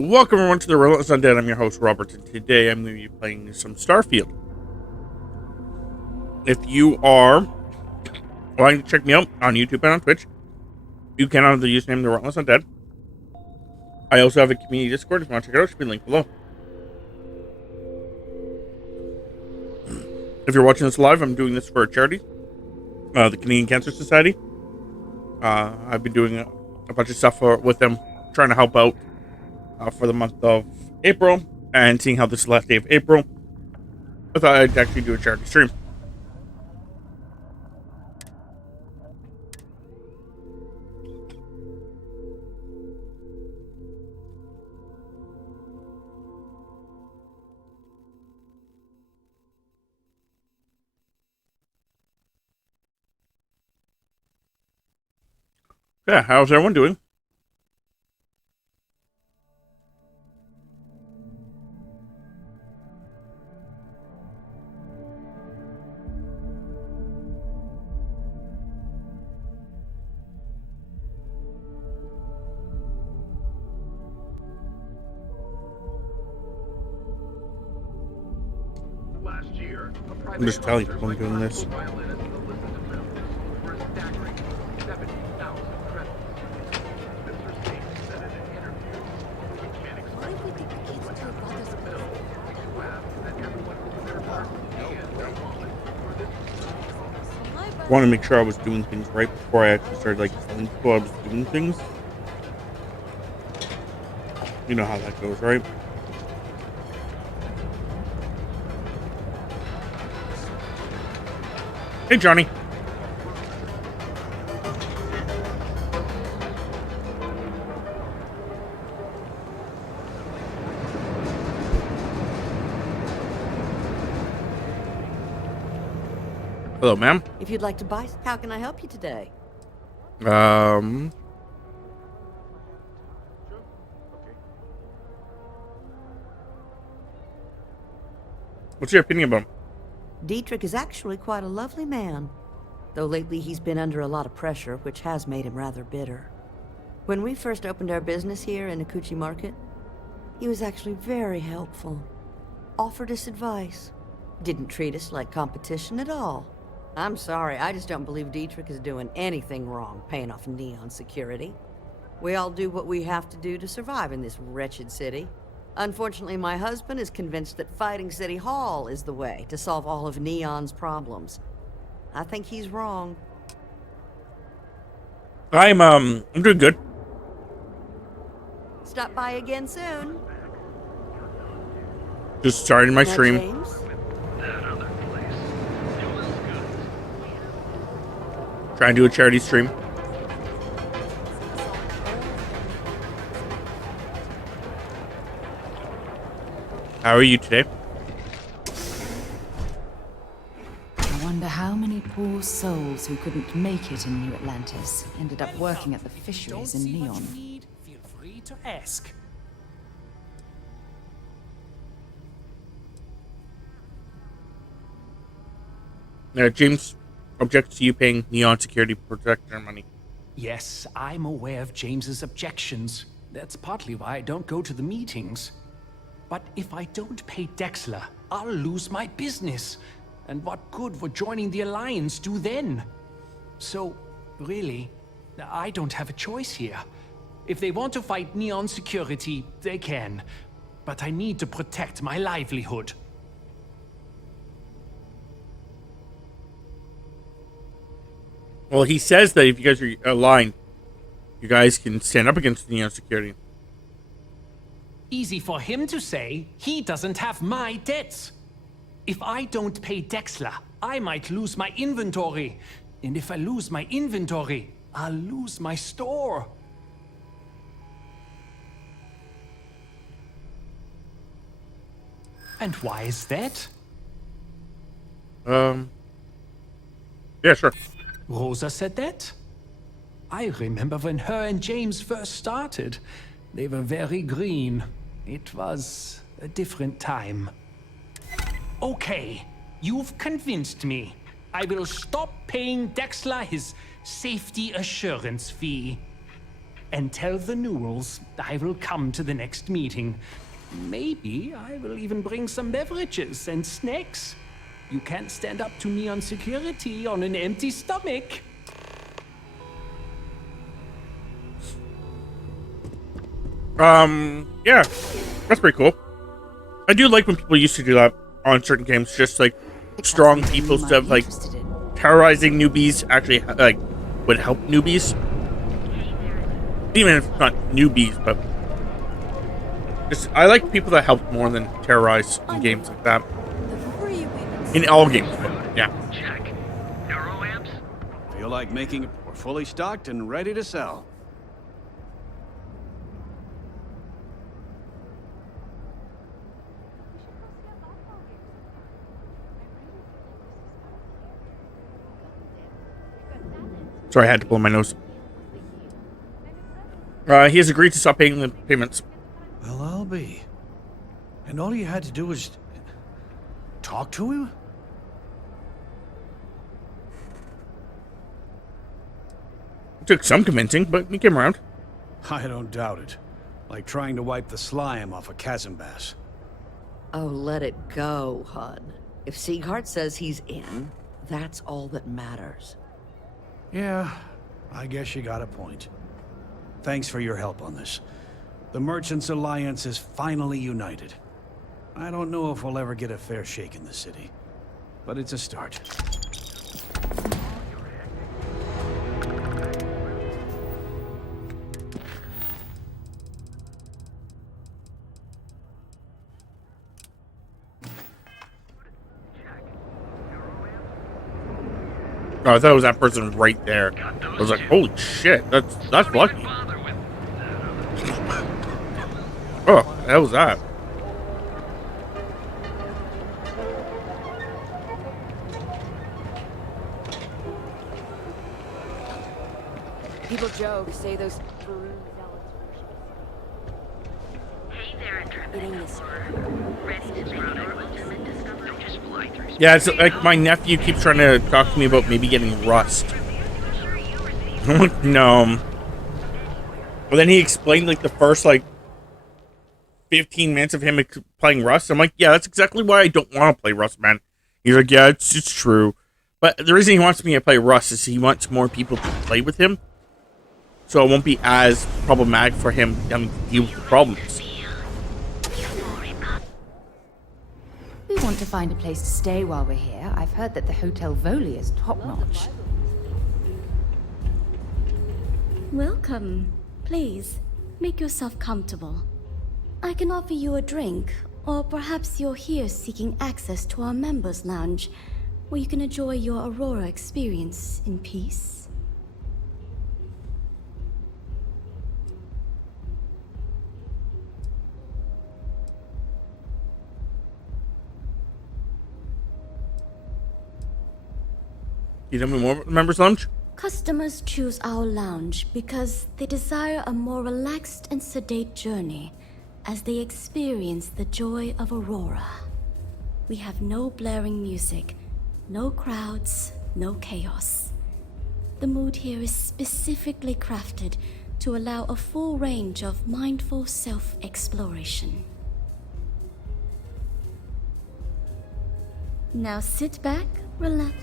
Welcome everyone to the Relentless Undead. I'm your host, Robert, and today I'm going to be playing some Starfield. If you are wanting to check me out on YouTube and on Twitch, you can under the username The Relentless Undead. I also have a community Discord. If you want to check it out, it should be linked below. If you're watching this live, I'm doing this for a charity, the Canadian Cancer Society. I've been doing a bunch of stuff with them, trying to help out for the month of April, and seeing how this is the last day of April, I thought I'd actually do a charity stream. Yeah, how's everyone doing? I'm just telling you, I'm doing this. I want to make sure I was doing things right before I actually started telling people I was doing things. You know how that goes, right? Hey, Johnny. Hello, ma'am. If you'd like to buy, how can I help you today? What's your opinion about him? Dietrich is actually quite a lovely man, though lately he's been under a lot of pressure, which has made him rather bitter. When we first opened our business here in Akuchi Market, he was actually very helpful. Offered us advice. Didn't treat us like competition at all. I'm sorry, I just don't believe Dietrich is doing anything wrong paying off Neon security. We all do what we have to do to survive in this wretched city. Unfortunately, my husband is convinced that fighting City Hall is the way to solve all of Neon's problems. I think he's wrong. I'm doing good. Stop by again soon. Just starting my stream. James? Trying to do a charity stream. How are you today? I wonder how many poor souls who couldn't make it in New Atlantis ended up working at the fisheries in Neon. Feel free to ask. James objects to you paying Neon security to protect their money. Yes, I'm aware of James's objections. That's partly why I don't go to the meetings. But if I don't pay Dexler, I'll lose my business. And what good would joining the Alliance do then? So, really, I don't have a choice here. If they want to fight Neon security, they can. But I need to protect my livelihood. Well, he says that if you guys are aligned, you guys can stand up against Neon security. Easy for him to say. He doesn't have my debts. If I don't pay Dexler, I might lose my inventory. And if I lose my inventory, I'll lose my store. And why is that? Yeah, sure. Rosa said that? I remember when her and James first started. They were very green. It was a different time. Okay, you've convinced me. I will stop paying Dexler his safety assurance fee. and tell the Newells I will come to the next meeting. Maybe I will even bring some beverages and snacks. You can't stand up to me on security on an empty stomach. Yeah, that's pretty cool. I do like when people used to do that on certain games, just like strong people stuff, like terrorizing newbies actually like would help newbies, even if it's not newbies, but just I like people that help more than terrorize in games like that. In all games, but yeah. Check. Neuro amps? Feel like making it. We're fully stocked and ready to sell. Sorry, I had to blow my nose. He has agreed to stop paying the payments. Well, I'll be. And all you had to do was talk to him? It took some convincing, but he came around. I don't doubt it. Like trying to wipe the slime off a chasm bass. Oh, let it go, hon. If Sieghart says he's in, that's all that matters. Yeah, I guess you got a point. Thanks for your help on this. The Merchants Alliance is finally united. I don't know if we'll ever get a fair shake in the city, but it's a start. Oh, I thought it was that person right there. I was like, holy shit, that's lucky. Oh, what the hell was that? People joke, say those. Hey there, Andreja. Rest is your ultimate discovery. Just fly through. Yeah, it's like my nephew keeps trying to talk to me about maybe getting Rust. No. Well, then he explained like the first like 15 minutes of him playing Rust. I'm like, yeah, that's exactly why I don't want to play Rust, man. He's like, yeah, it's true. But the reason he wants me to play Rust is he wants more people to play with him. So it won't be as problematic for him having to deal with the problems. We want to find a place to stay while we're here. I've heard that the Hotel Voli is top-notch. Welcome. Please, make yourself comfortable. I can offer you a drink, or perhaps you're here seeking access to our members' lounge, where you can enjoy your Aurora experience in peace. You tell me more about the members' lounge? Customers choose our lounge because they desire a more relaxed and sedate journey as they experience the joy of Aurora. We have no blaring music, no crowds, no chaos. The mood here is specifically crafted to allow a full range of mindful self-exploration. Now sit back, relax,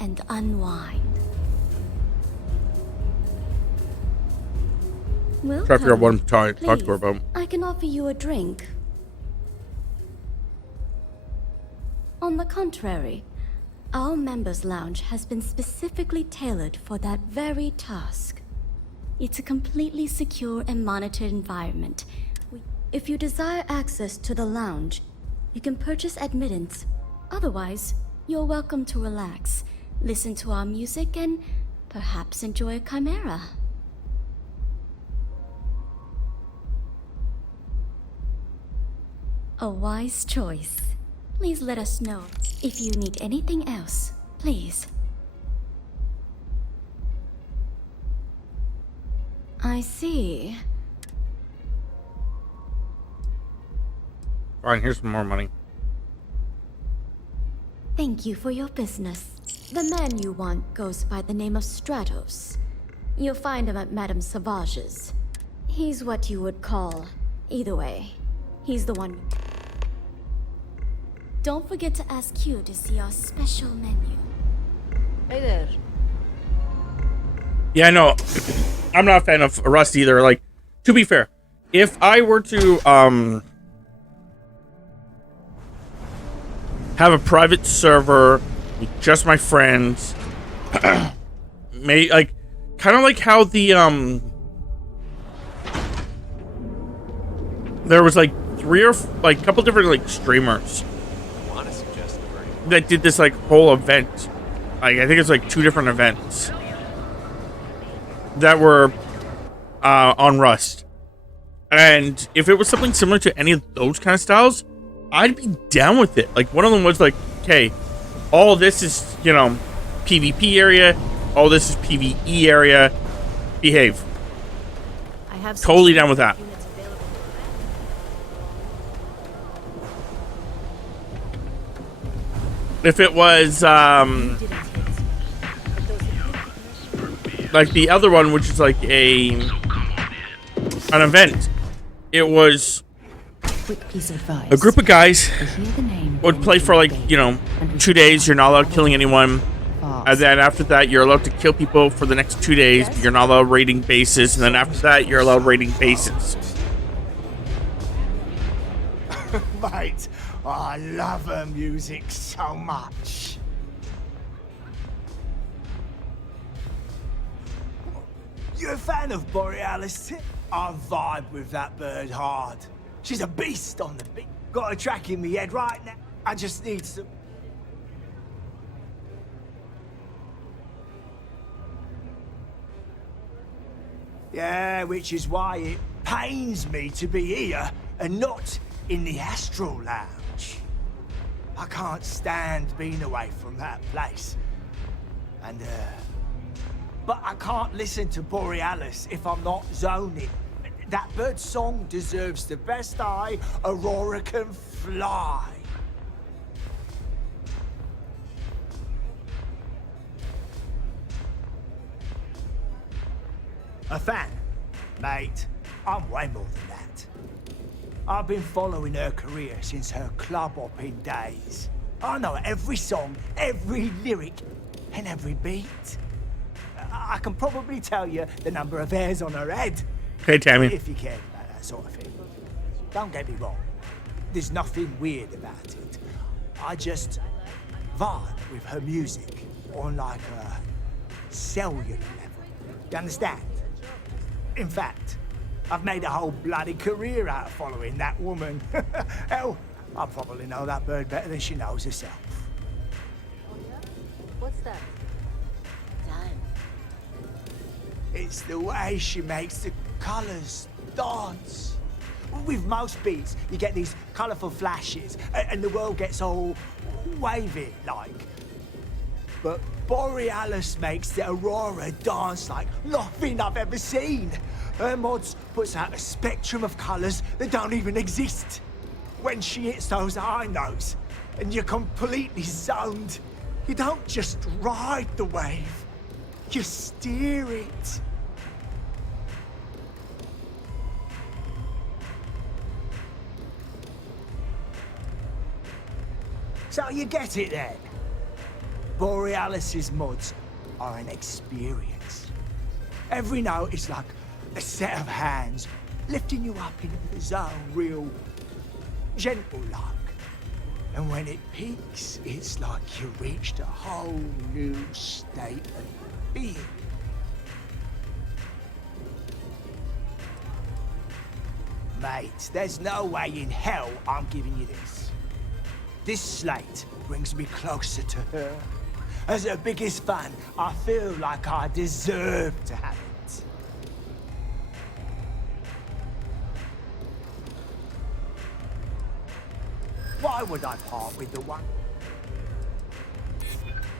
and unwind. Welcome. Try to figure out what I'm talk to her about. I can offer you a drink. On the contrary, our members' lounge has been specifically tailored for that very task. It's a completely secure and monitored environment. If you desire access to the lounge, you can purchase admittance. Otherwise, you're welcome to relax, listen to our music, and perhaps enjoy a chimera. A wise choice. Please let us know if you need anything else, please. I see. Fine, here's some more money. Thank you for your business. The man you want goes by the name of Stratos. You'll find him at Madame Sauvage's. He's what you would call... Either way, he's the one... Don't forget to ask Q to see our special menu. Hey there. Yeah, no, I'm not a fan of Rust either. Like, to be fair, if I were to have a private server with just my friends, like kind of like how the there was like a couple different like streamers that did this like whole event. Like I think it's like 2 different events that were on Rust. And if it was something similar to any of those kind of styles, I'd be down with it. Like one of them was like, okay, all this is, you know, PvP area, all this is PvE area, behave. I have Totally down with that. If it was like the other one, which is like an event, it was Quick piece of advice. a group of guys You hear the name would play for like, you know, 2 days. You're not allowed killing anyone, and then after that you're allowed to kill people for the next 2 days, but you're not allowed raiding bases, and then after that you're allowed raiding bases. Mate, I love her music so much. You a fan of Borealis? I vibe with that bird hard. She's a beast on the beat. Got a track in me head right now. I just need some... Yeah, which is why it pains me to be here and not in the Astral Lounge. I can't stand being away from that place. And, but I can't listen to Borealis if I'm not zoning. That bird's song deserves the best eye Aurora can fly. A fan? Mate, I'm way more than that. I've been following her career since her club hopping days. I know every song, every lyric, and every beat. I can probably tell you the number of hairs on her head. Hey, Tammy. If you care about that sort of thing. Don't get me wrong. There's nothing weird about it. I just vibe with her music on like a cellular level. You understand? In fact, I've made a whole bloody career out of following that woman. Hell, I probably know that bird better than she knows herself. What's that? Time. It's the way she makes the colours dance. With most beats, you get these colourful flashes, and the world gets all wavy like. But Borealis makes the Aurora dance like nothing I've ever seen. Her mods puts out a spectrum of colours that don't even exist. When she hits those high notes, and you're completely zoned, you don't just ride the wave, you steer it. So you get it then? Borealis's mods are an experience. Every note is like a set of hands lifting you up into the zone real gentle-like. And when it peaks, it's like you reached a whole new state of being. Mate, there's no way in hell I'm giving you this. This slate brings me closer to her. As her biggest fan, I feel like I deserve to have it. Why would I part with the one?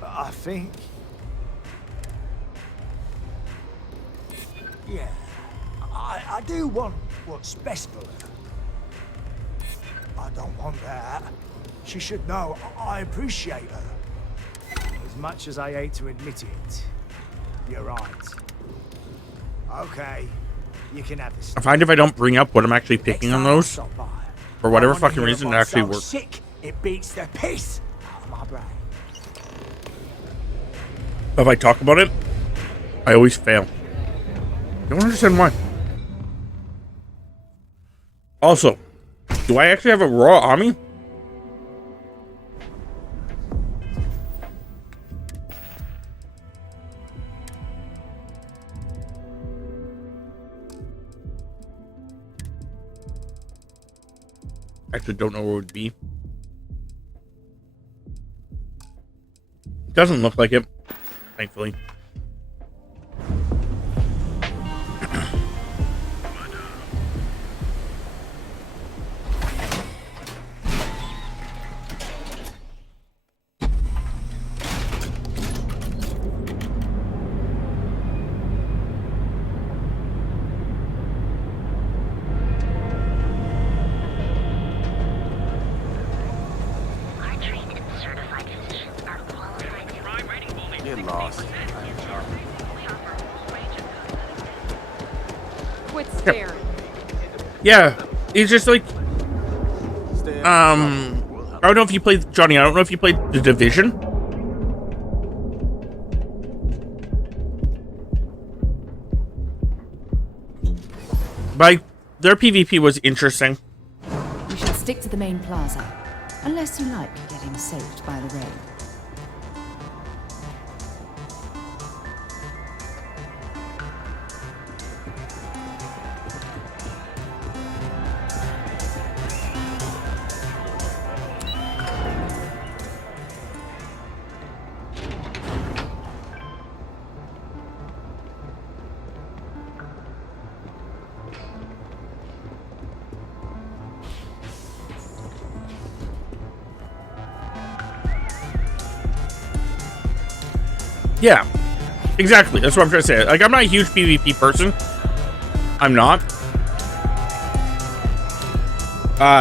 I think... Yeah, I do want what's best for her. I don't want that. She should know I appreciate her. As much as I hate to admit it, you're right. Okay, you can have this. I find if I don't bring up what I'm actually picking on those, for whatever fucking reason, it actually works. Sick, it beats the piss out of my brain. If I talk about it, I always fail. Don't understand why. Also, do I actually have a raw army? Actually don't know where it would be. Doesn't look like it, thankfully. Yeah, he's just like, I don't know if you played, Johnny, I don't know if you played The Division. But their PvP was interesting. We should stick to the main plaza, unless you like getting soaked by the rain. Yeah, exactly. That's what I'm trying to say. Like, I'm not a huge PvP person. I'm not.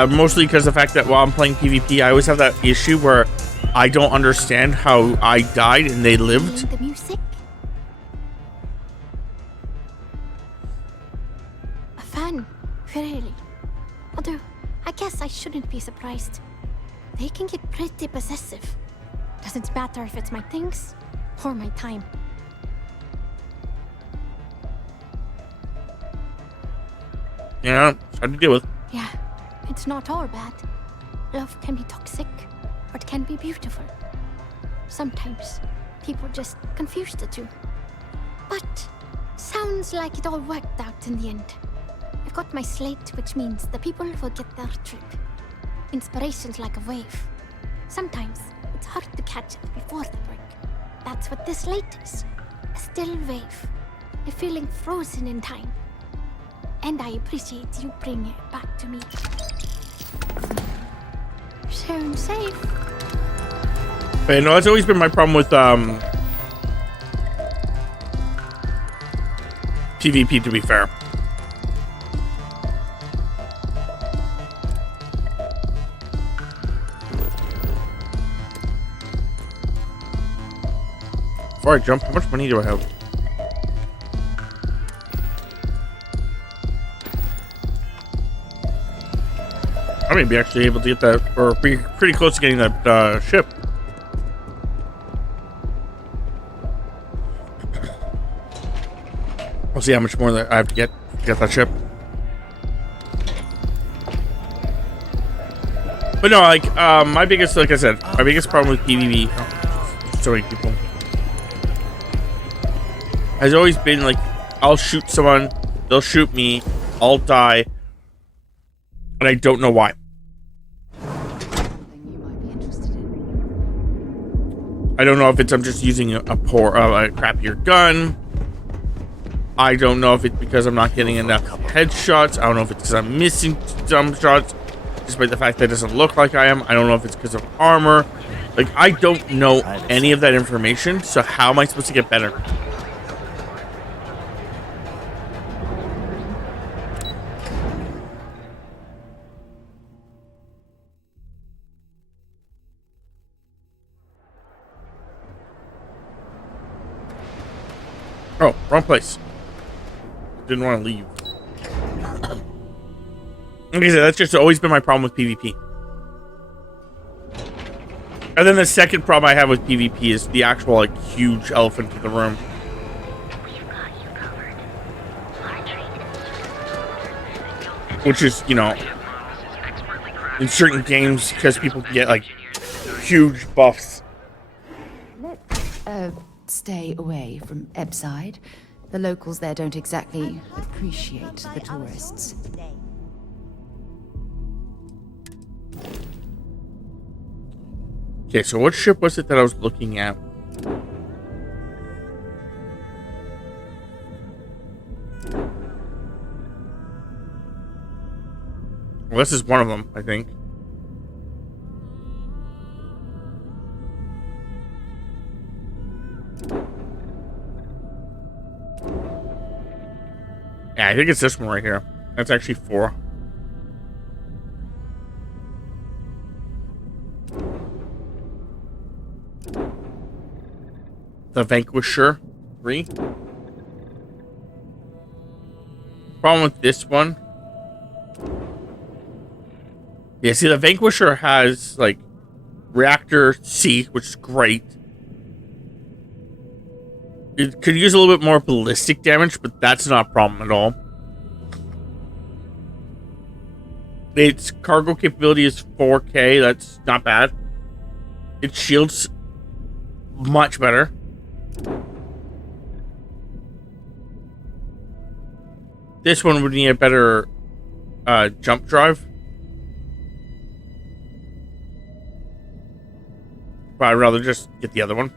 Mostly because of the fact that while I'm playing PvP, I always have that issue where I don't understand how I died and they lived. The music? A fan, really. Although, I guess I shouldn't be surprised. They can get pretty possessive. Doesn't matter if it's my things or my time. Yeah, it's hard to deal with. Yeah, it's not all bad. Love can be toxic, or it can be beautiful. Sometimes people just confuse the two. But sounds like it all worked out in the end. I've got my slate, which means the people will get their trip. Inspiration's like a wave. Sometimes it's hard to catch it before the break. That's what this slate is. A still wave. A feeling frozen in time. And I appreciate you bringing it back to me. Sharing safe. But no, that's always been my problem with PvP, to be fair. Before I jump, how much money do I have? I may be actually able to get that, or be pretty close to getting that ship. We'll see how much more that I have to get that ship. But no, like, my biggest, like I said, my biggest problem with PvP, so many people, has always been like, I'll shoot someone, they'll shoot me, I'll die, and I don't know why. I don't know if it's I'm just using a crappier gun. I don't know if it's because I'm not getting enough headshots. I don't know if it's because I'm missing some shots, despite the fact that it doesn't look like I am. I don't know if it's because of armor. Like, I don't know any of that information, so how am I supposed to get better? Oh, wrong place. didn't want to leave. Like I said, that's just always been my problem with PvP. And then the second problem I have with PvP is the actual, like, huge elephant in the room. Which is, you know, in certain games, because people get, like, huge buffs. Let's, stay away from Ebside. The locals there don't exactly appreciate the tourists. Okay, so what ship was it that I was looking at? Well, this is one of them, I think. Yeah, I think it's this one right here. That's actually 4. The Vanquisher 3. Problem with this one. Yeah, see, the Vanquisher has, like, Reactor C, which is great. It could use a little bit more ballistic damage, but that's not a problem at all. Its cargo capability is 4K. That's not bad. Its shield's much better. This one would need a better jump drive. But I'd rather just get the other one.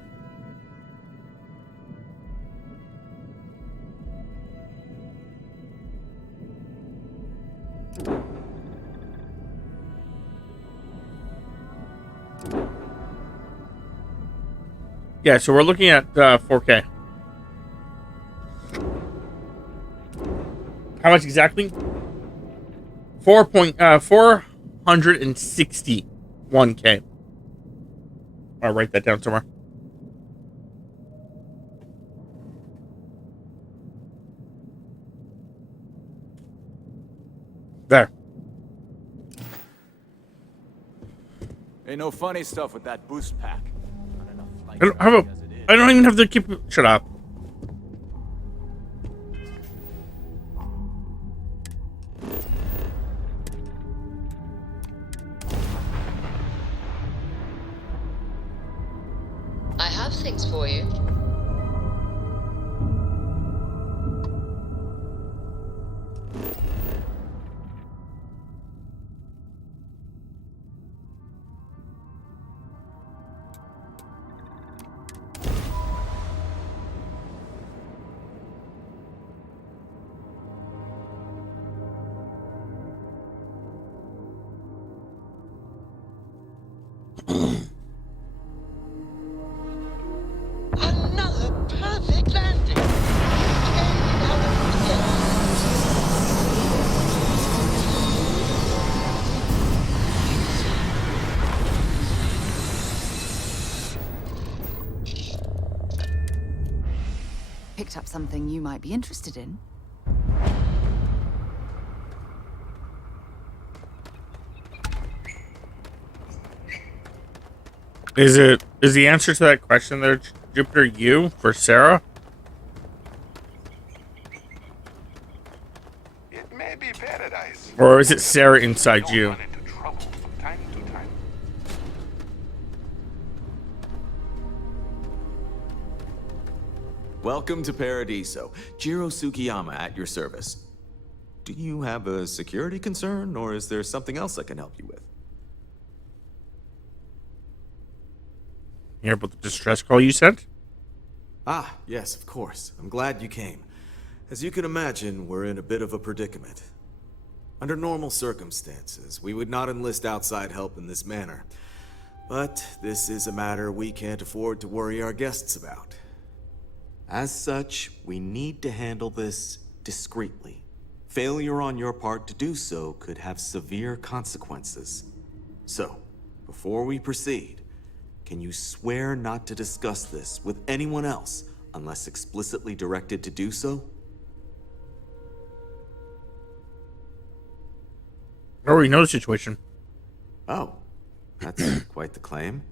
Yeah, so we're looking at 4K. How much exactly? 461K. I'll write that down somewhere. There. Ain't no funny stuff with that boost pack. I don't even have to keep. Shut up. I have things for you. Another perfect landing. Picked up something you might be interested in. Is the answer to that question there, Jupiter, you for Sarah? It may be paradise. Or is it Sarah inside you? Welcome to Paradiso. Jiro Tsukiyama at your service. Do you have a security concern, or is there something else I can help you with? Hear about the distress call you sent? Ah, yes, of course. I'm glad you came. As you can imagine, we're in a bit of a predicament. Under normal circumstances, we would not enlist outside help in this manner. But this is a matter we can't afford to worry our guests about. As such, we need to handle this discreetly. Failure on your part to do so could have severe consequences. So, before we proceed, can you swear not to discuss this with anyone else unless explicitly directed to do so? already know the situation. Oh, that's quite the claim.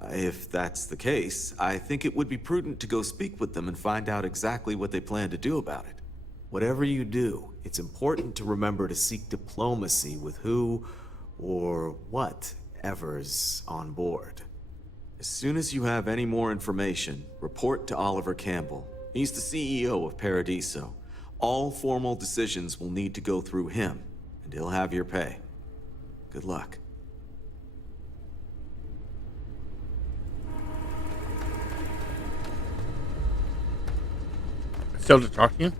If that's the case, I think it would be prudent to go speak with them and find out exactly what they plan to do about it. Whatever you do, it's important to remember to seek diplomacy with who or whatever's on board. As soon as you have any more information, report to Oliver Campbell. He's the CEO of Paradiso. All formal decisions will need to go through him, and he'll have your pay. Good luck. Still to talk to you?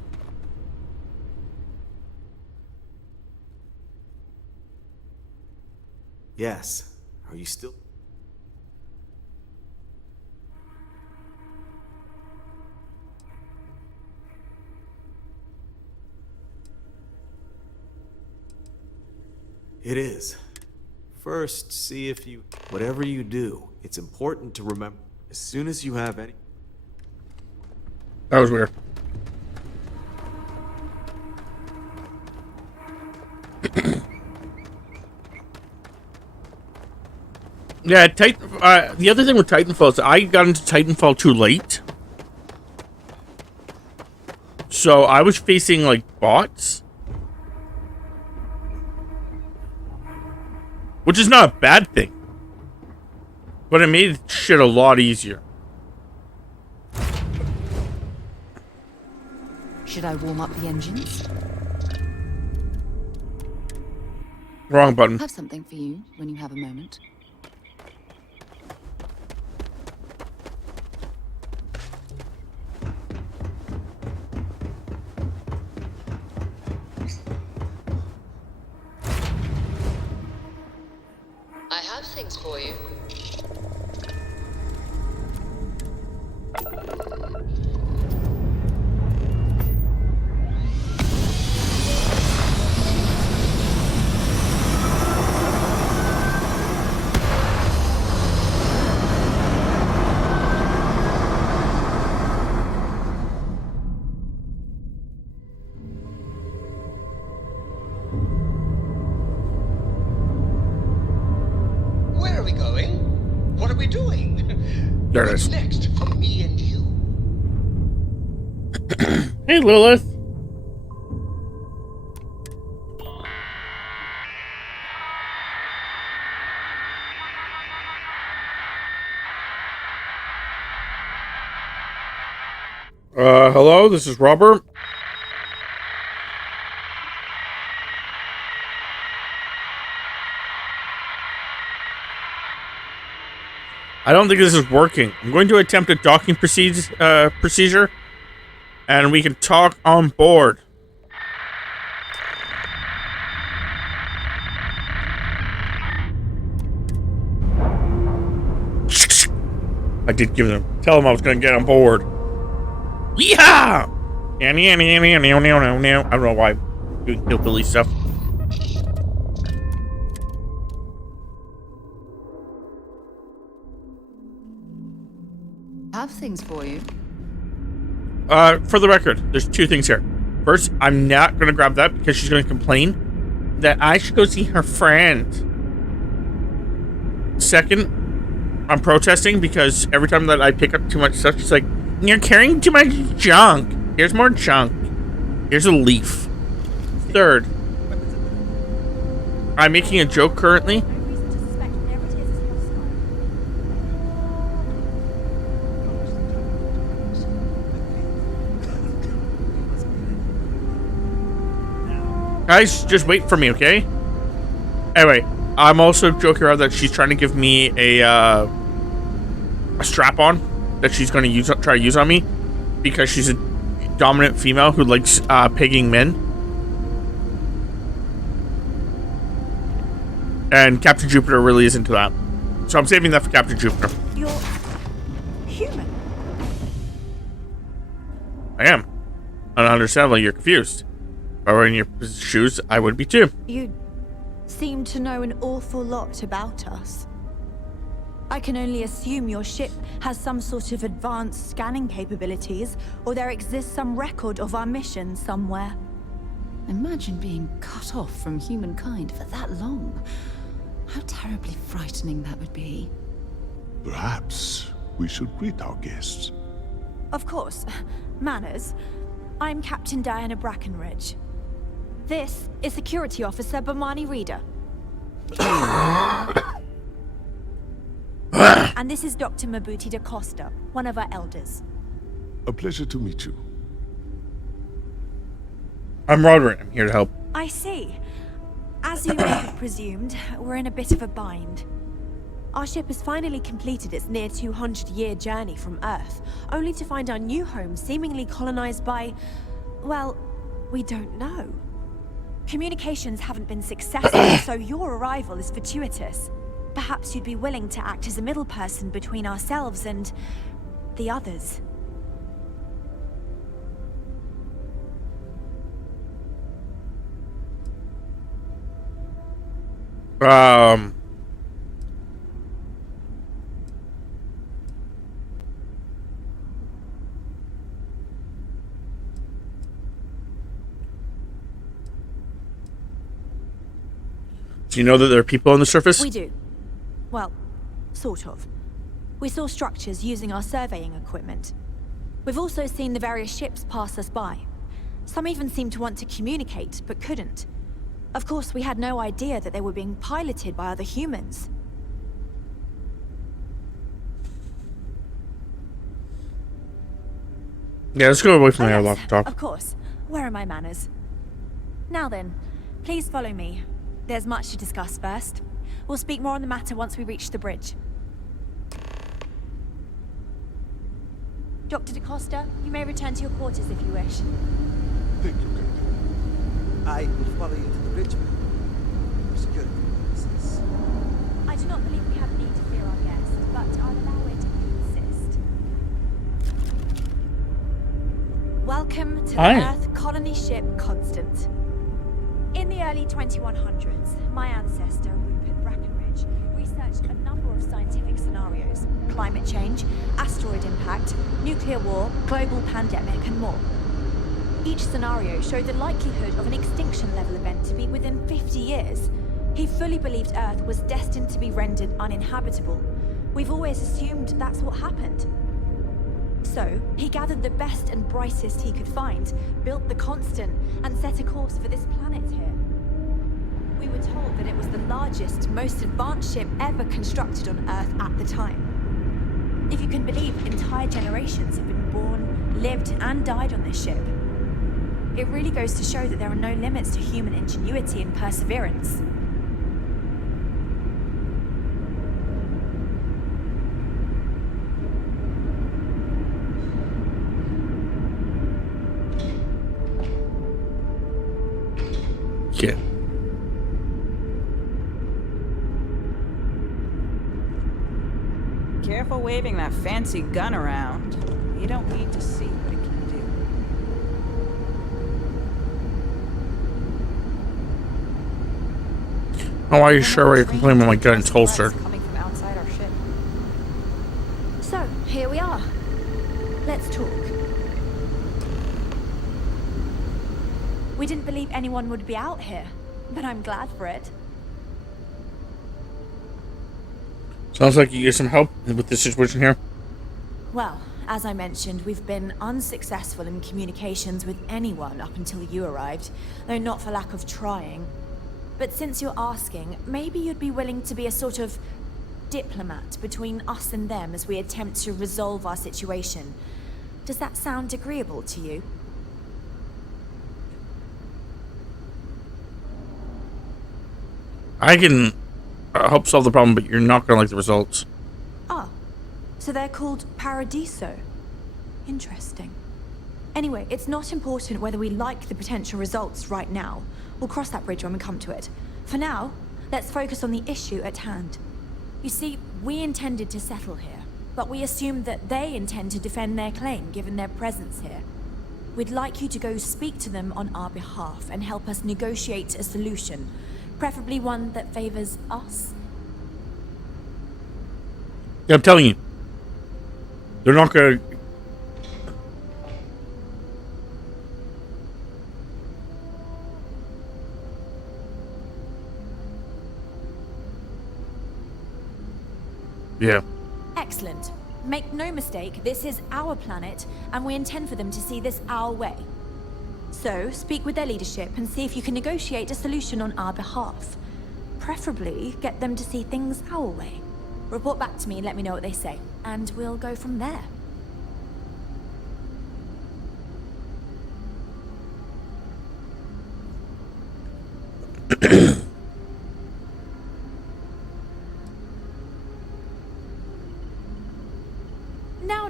Yes. Are you still... It is. First, see if you... Whatever you do, it's important to remember. As soon as you have any... That was weird. Yeah, the other thing with Titanfall is I got into Titanfall too late. So I was facing, like, bots. Which is not a bad thing. But it made shit a lot easier. Should I warm up the engines? Wrong button. I have something for you when you have a moment. I have things for you. Where are we going? What are we doing? There it What's is. next for me and you? Hey, Lilith. Hello, this is Robert. I don't think this is working. I'm going to attempt a docking procedure, and we can talk on board. I did tell them I was going to get on board. Yeah! I don't know why I'm doing hillbilly stuff. I have things for you. For the record, there's two things here. First, I'm not going to grab that because she's going to complain that I should go see her friend. Second, I'm protesting because every time that I pick up too much stuff, she's like, "You're carrying too much junk. Here's more junk. Here's a leaf." Third, I'm making a joke currently. Guys, just wait for me, okay? Anyway, I'm also joking around that she's trying to give me a strap-on that she's going to try to use on me because she's a dominant female who likes pigging men. And Captain Jupiter really is into that. So I'm saving that for Captain Jupiter. You're human. I am. And understandably, you're confused. If I were in your shoes, I would be too. You seem to know an awful lot about us. I can only assume your ship has some sort of advanced scanning capabilities, or there exists some record of our mission somewhere. Imagine being cut off from humankind for that long. How terribly frightening that would be. Perhaps we should greet our guests. Of course. Manners. I'm Captain Diana Brackenridge. This is Security Officer Bomani Reader. And this is Dr. Mabuti da Costa, one of our elders. A pleasure to meet you. I'm Roderick. I'm here to help. I see. As you may have presumed, we're in a bit of a bind. Our ship has finally completed its near 200-year journey from Earth, only to find our new home seemingly colonized by... well, we don't know. Communications haven't been successful, so your arrival is fortuitous. Perhaps you'd be willing to act as a middle person between ourselves and... the others. Do you know that there are people on the surface? We do. Well, sort of. We saw structures using our surveying equipment. We've also seen the various ships pass us by. Some even seemed to want to communicate, but couldn't. Of course, we had no idea that they were being piloted by other humans. Yeah, let's go away from the airlock talk. Of course. Where are my manners? Now then, please follow me. There's much to discuss first. We'll speak more on the matter once we reach the bridge. Dr. da Costa, you may return to your quarters if you wish. Thank you, Captain. I will follow you to the bridge, ma'am. For security purposes. I do not believe we have need to fear our guest, but I'll allow it if you insist. Welcome to the Earth colony ship Constant. In the early 2100s, my ancestor, Rupert Brackenridge, researched a number of scientific scenarios: climate change, asteroid impact, nuclear war, global pandemic, and more. Each scenario showed the likelihood of an extinction-level event to be within 50 years. He fully believed Earth was destined to be rendered uninhabitable. We've always assumed that's what happened. So, he gathered the best and brightest he could find, built the Constant, and set a course for this planet here. We were told that it was the largest, most advanced ship ever constructed on Earth at the time. If you can believe, entire generations have been born, lived, and died on this ship. It really goes to show that there are no limits to human ingenuity and perseverance. Yeah. Careful waving that fancy gun around. You don't need to see what it can do. Oh, are you sure you're complaining about my gun and holster? Coming from outside our ship. So, here we are. Let's talk. We didn't believe anyone would be out here, but I'm glad for it. Sounds like you get some help with this situation here. Well, as I mentioned, we've been unsuccessful in communications with anyone up until you arrived, though not for lack of trying. But since you're asking, maybe you'd be willing to be a sort of diplomat between us and them as we attempt to resolve our situation. Does that sound agreeable to you? I can help solve the problem, but you're not going to like the results. Ah, so they're called Paradiso. Interesting. Anyway, it's not important whether we like the potential results right now. We'll cross that bridge when we come to it. For now, let's focus on the issue at hand. You see, we intended to settle here, but we assumed that they intend to defend their claim given their presence here. We'd like you to go speak to them on our behalf and help us negotiate a solution. Preferably one that favors us. Yeah, I'm telling you. They're not going to... Yeah. Excellent. Make no mistake, this is our planet, and we intend for them to see this our way. So, speak with their leadership and see if you can negotiate a solution on our behalf. Preferably, get them to see things our way. Report back to me and let me know what they say, and we'll go from there.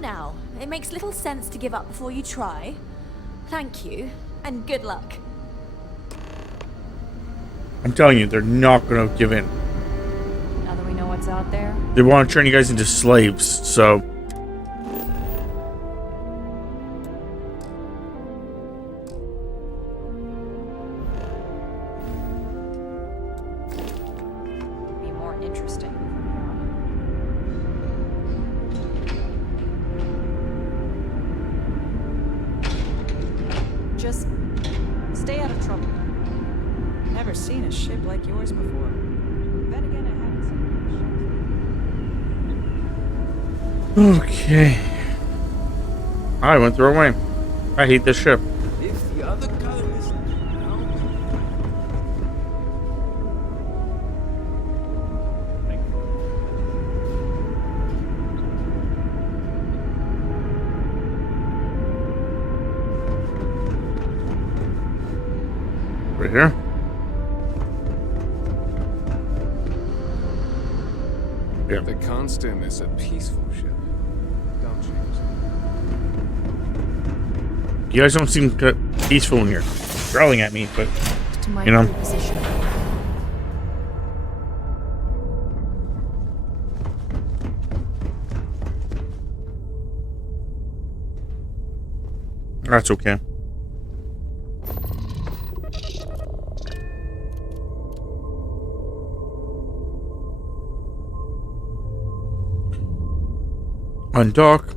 Now, it makes little sense to give up before you try. Thank you, and good luck. I'm telling you, they're not gonna give in. Now that we know what's out there, They want to turn you guys into slaves, so... be more interesting. Just stay out of trouble. Never seen a ship like yours before. Then again, I haven't seen Okay. I went the wrong way. I hate this ship. If the other colonists Right here. Yeah. The Constant is a peaceful ship. Don't change it. You guys don't seem peaceful in here. Growling at me, but you know. That's okay. Undock.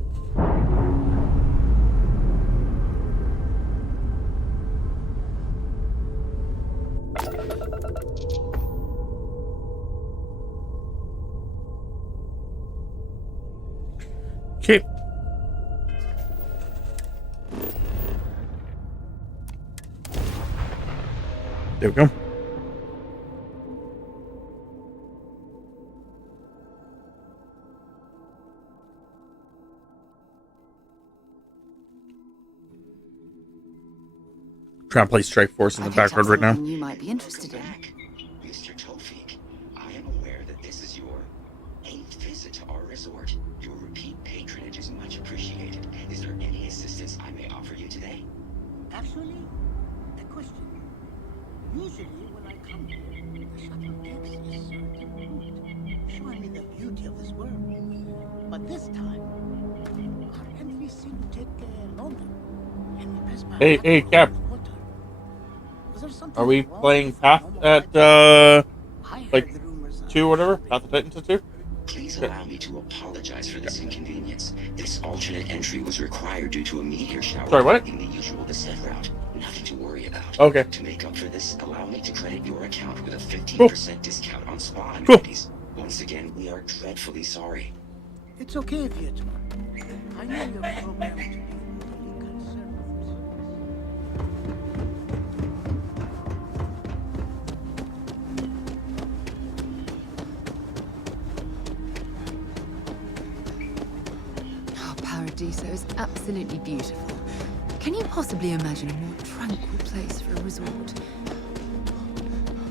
Okay. There we go. Trying to play Strike Force in the background right now. You might be interested in. Mr. Tofik, I am aware that this is your 8th visit to our resort. Your repeat patronage is much appreciated. Is there any assistance I may offer you today? Actually, a question. Usually when I come here, the shuttle takes a certain route, showing me the beauty of this world. But this time, our entry seemed to take longer. And we passed by Hey, Cap. Are we playing Path at, like, 2 or whatever? Path of Titans at 2? Please allow me to apologize for this inconvenience. This alternate entry was required due to a meteor shower. Sorry, what? In the usual descent route. Nothing to worry about. Okay. To make up for this, allow me to credit your account with a 15% discount on spa Cool. amenities. Once again, we are dreadfully sorry. It's okay, Vietnam. I know you're programmed to be overly concerned with this. Oh, Paradiso is absolutely beautiful. Can you possibly imagine a more tranquil place for a resort?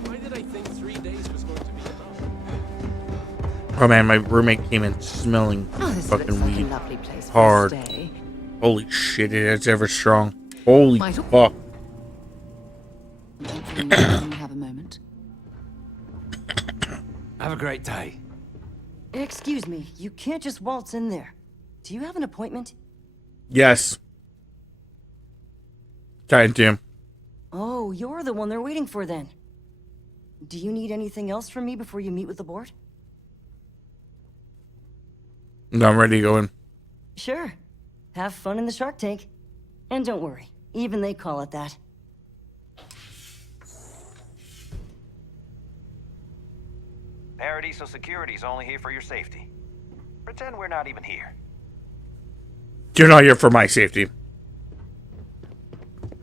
Why did I think 3 days was going to be enough? Oh man, my roommate came in smelling fucking like weed a lovely place for hard. a stay. Holy shit, it's ever strong. Holy fuck. When you have a moment. Have a great day. Excuse me, you can't just waltz in there. Do you have an appointment? Yes. Kind to. Oh, you're the one they're waiting for then. Do you need anything else from me before you meet with the board? No, I'm ready to go in. Sure. Have fun in the shark tank. And don't worry, even they call it that. Paradiso Security's only here for your safety. Pretend we're not even here. You're not here for my safety.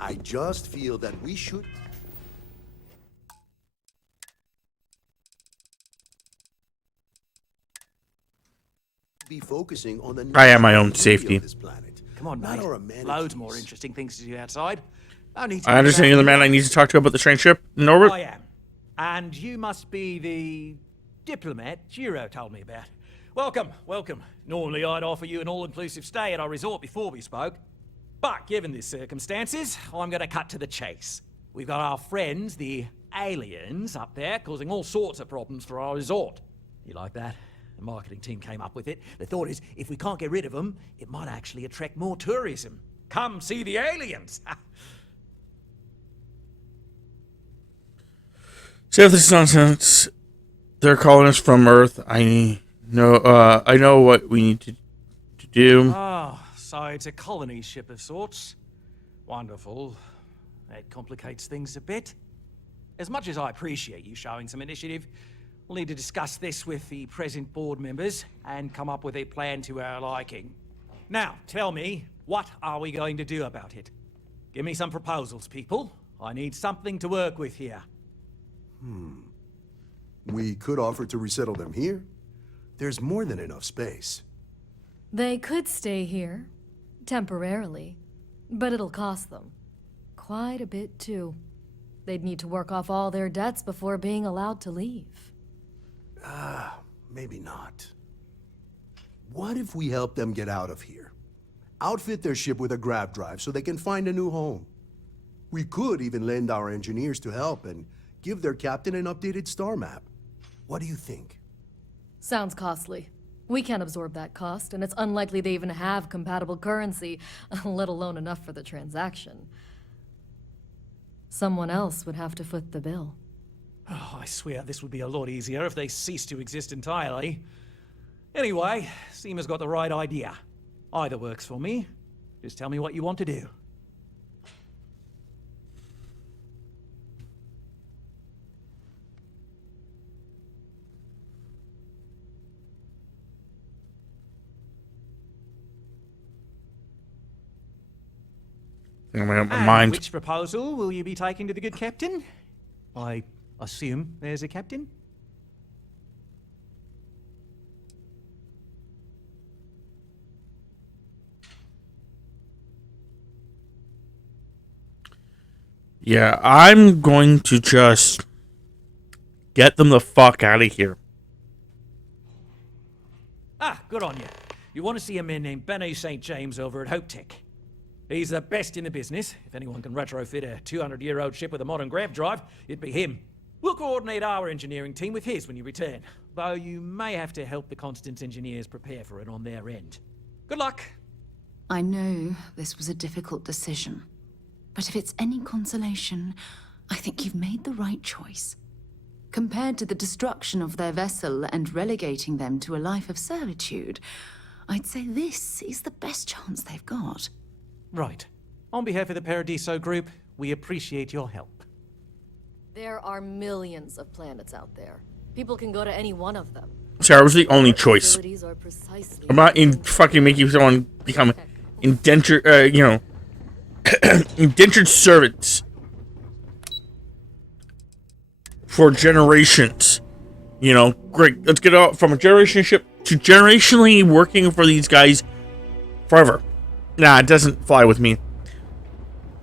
I just feel that we should... be focusing on the... I am my own safety. Come on, mate. Loads more interesting things to do outside. I understand you're the man I need to talk to about the train ship, Norbert. I am. And you must be the diplomat Giro told me about. Welcome, welcome. Normally I'd offer you an all-inclusive stay at our resort before we spoke. But given the circumstances, I'm going to cut to the chase. We've got our friends, the aliens, up there, causing all sorts of problems for our resort. You like that? The marketing team came up with it. The thought is, if we can't get rid of them, it might actually attract more tourism. Come see the aliens! See if this is nonsense. They're calling us from Earth. I know what we need to do. Oh, so it's a colony ship of sorts. Wonderful. That complicates things a bit. As much as I appreciate you showing some initiative, we'll need to discuss this with the present board members and come up with a plan to our liking. Now, tell me, what are we going to do about it? Give me some proposals, people. I need something to work with here. We could offer to resettle them here. There's more than enough space. They could stay here, temporarily, but it'll cost them. Quite a bit, too. They'd need to work off all their debts before being allowed to leave. Maybe not. What if we help them get out of here? Outfit their ship with a grav drive so they can find a new home. We could even lend our engineers to help and give their captain an updated star map. What do you think? Sounds costly. We can't absorb that cost, and it's unlikely they even have compatible currency, let alone enough for the transaction. Someone else would have to foot the bill. Oh, I swear this would be a lot easier if they ceased to exist entirely. Anyway, Seema's got the right idea. Either works for me. Just tell me what you want to do. And which proposal will you be taking to the good captain? I assume there's a captain? Yeah, I'm going to just get them the fuck out of here. Ah, good on you. You want to see a man named Benny St. James over at Hope Tech. He's the best in the business. If anyone can retrofit a 200-year-old ship with a modern grav drive, it'd be him. We'll coordinate our engineering team with his when you return, though you may have to help the Constance engineers prepare for it on their end. Good luck. I know this was a difficult decision, but if it's any consolation, I think you've made the right choice. Compared to the destruction of their vessel and relegating them to a life of servitude, I'd say this is the best chance they've got. Right. On behalf of the Paradiso Group, we appreciate your help. There are millions of planets out there. People can go to any one of them. Sarah was the only choice. I'm not in fucking making someone become indentured, indentured servants for generations. You know, great. Let's get out from a generation ship to generationally working for these guys forever. Nah, it doesn't fly with me.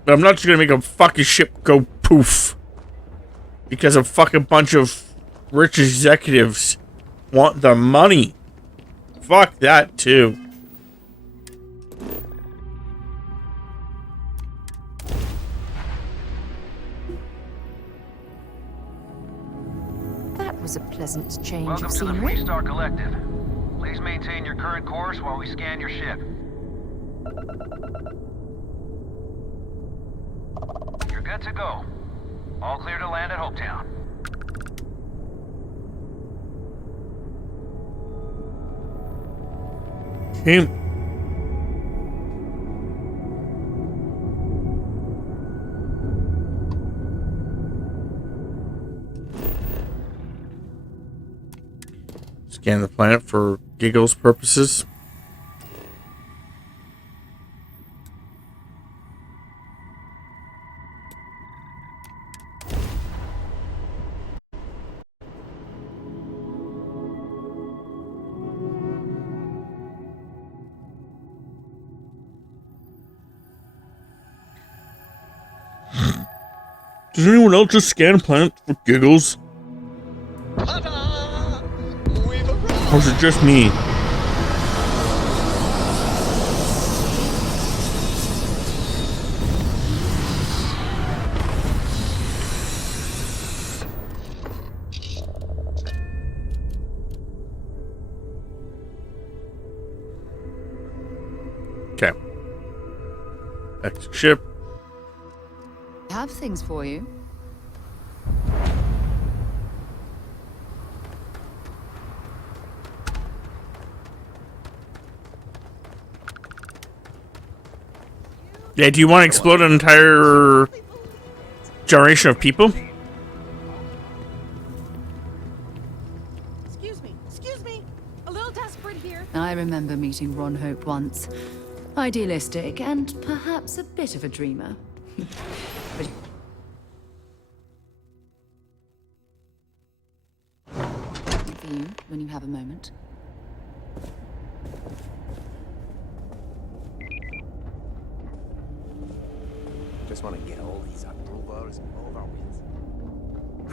But I'm not just gonna make a fucking ship go poof because a fucking bunch of rich executives want the money. Fuck that too. That was a pleasant change Welcome of to the scenery. Freestar Collective. Please maintain your current course while we scan your ship. You're good to go. All clear to land at Hopetown. Team. Scan the planet for giggles purposes. Does anyone else just scan a planet for giggles? Or is it just me? Okay. Exit ship. I have things for you. Yeah, do you want to explode an entire generation of people? Excuse me, a little desperate here. I remember meeting Ron Hope once. Idealistic and perhaps a bit of a dreamer. But for you, when you have a moment. Just want to get all these approvals over with.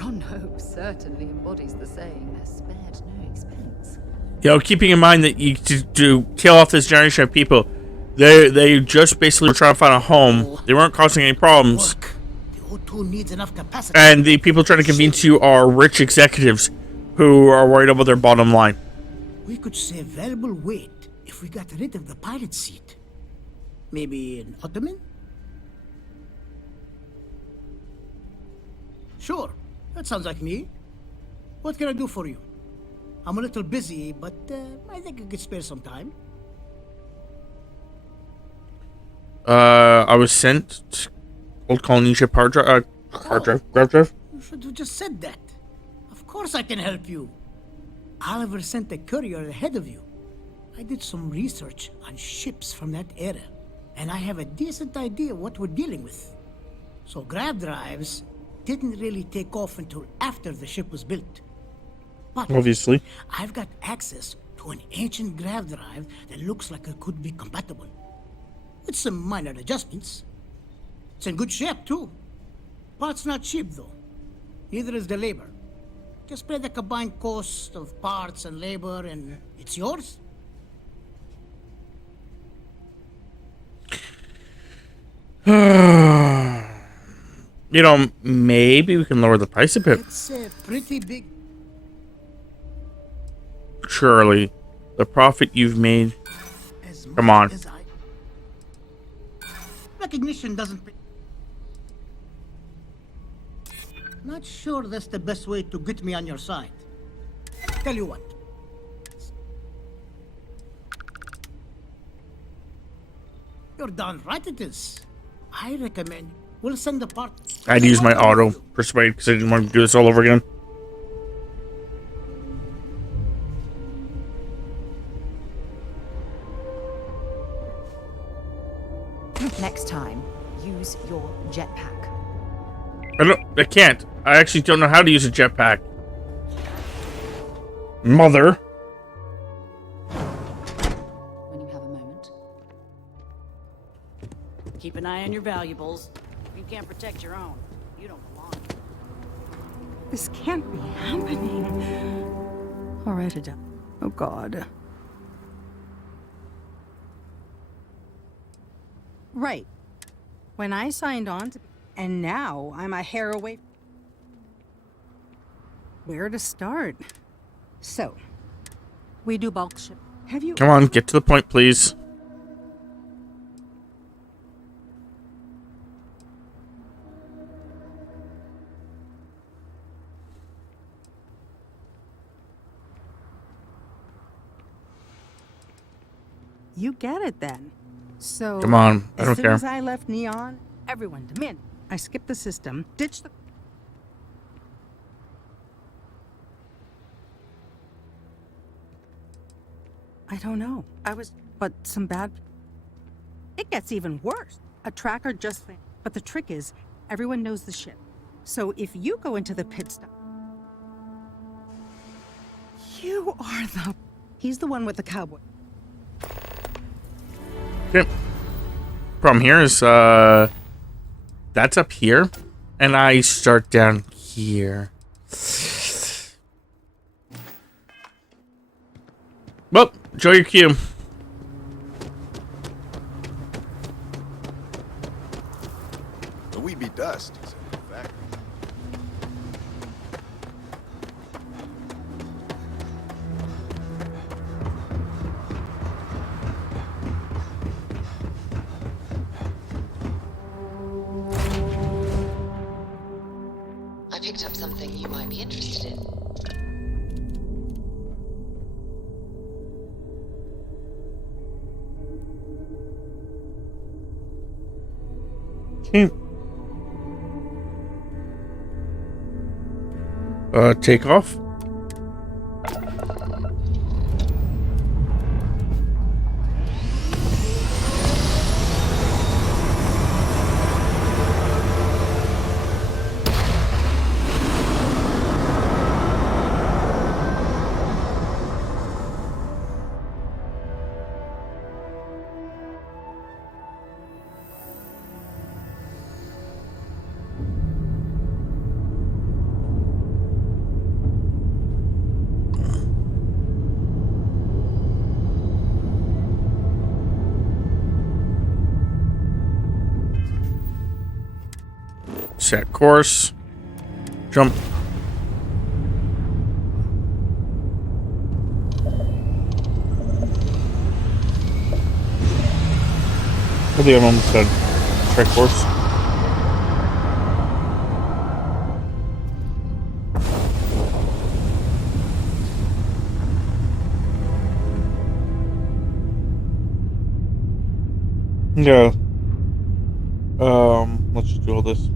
Ron Hope certainly embodies the saying, "They're spared no expense." Yo, keeping in mind that you to kill off this generation of people, they just basically were trying to find a home. They weren't causing any problems. The O2 needs enough capacity. And the people trying to convince you are rich executives who are worried about their bottom line. We could save valuable weight if we got rid of the pilot seat. Maybe an ottoman? Sure, that sounds like me. What can I do for you? I'm a little busy, but I think I could spare some time. I was sent Old Colony ship hard drive, grab drive. You should have just said that. Of course I can help you. Oliver sent a courier ahead of you. I did some research on ships from that era, and I have a decent idea what we're dealing with. So grav drives didn't really take off until after the ship was built. But Obviously. I've got access to an ancient grav drive that looks like it could be compatible. With some minor adjustments. It's in good shape, too. Parts not cheap, though. Neither is the labor. Just pay the combined cost of parts and labor, and it's yours. You know, maybe we can lower the price a bit. It's a pretty big... Surely. The profit you've made. Come on. Recognition doesn't pay. Not sure that's the best way to get me on your side. Tell you what. You're darn right it is. I recommend we'll send the part. I had to use my auto persuade because I didn't want to do this all over again. Next time, use your jetpack. I can't. I actually don't know how to use a jetpack. Mother. When you have a moment. Keep an eye on your valuables. If you can't protect your own, you don't belong. This can't be happening. All right, Adele. Oh, God. Right. When I signed on to... And now I'm a hair away... Where to start? So, we do bulk ship. Have you... Come on, get to the point, please. You get it then. So, Come on, I don't as soon care. as I left Neon, everyone demanded. I skipped the system, ditched the... I don't know. But some bad... It gets even worse. A tracker just... But the trick is, everyone knows the ship. So if you go into the pit stop... You are the... He's the one with the cowboy. Okay. Problem here is, that's up here, and I start down here. Well, enjoy your queue. We be dust. In fact. I picked up something you might be interested in. Take off. Set course. Jump. What the other one said? Check course. Yeah. Let's just do all this.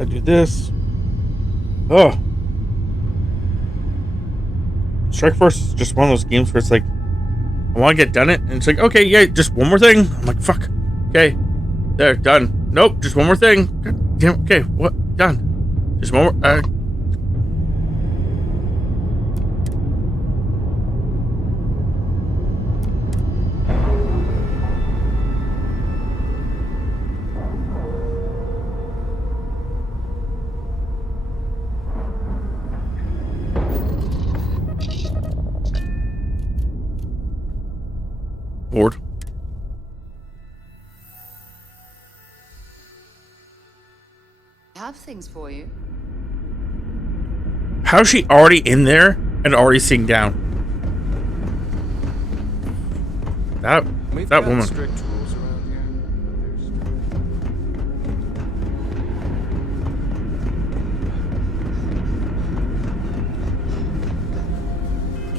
I do this. Oh. Strike Force is just one of those games where it's like, I want to get done it, and it's like, okay, yeah, just one more thing. I'm like, fuck. Okay. There, done. Nope, just one more thing. God damn, okay, what? Done. Just one more. Board. I have things for you. How's she already in there and already sitting down? That woman. Strict rules around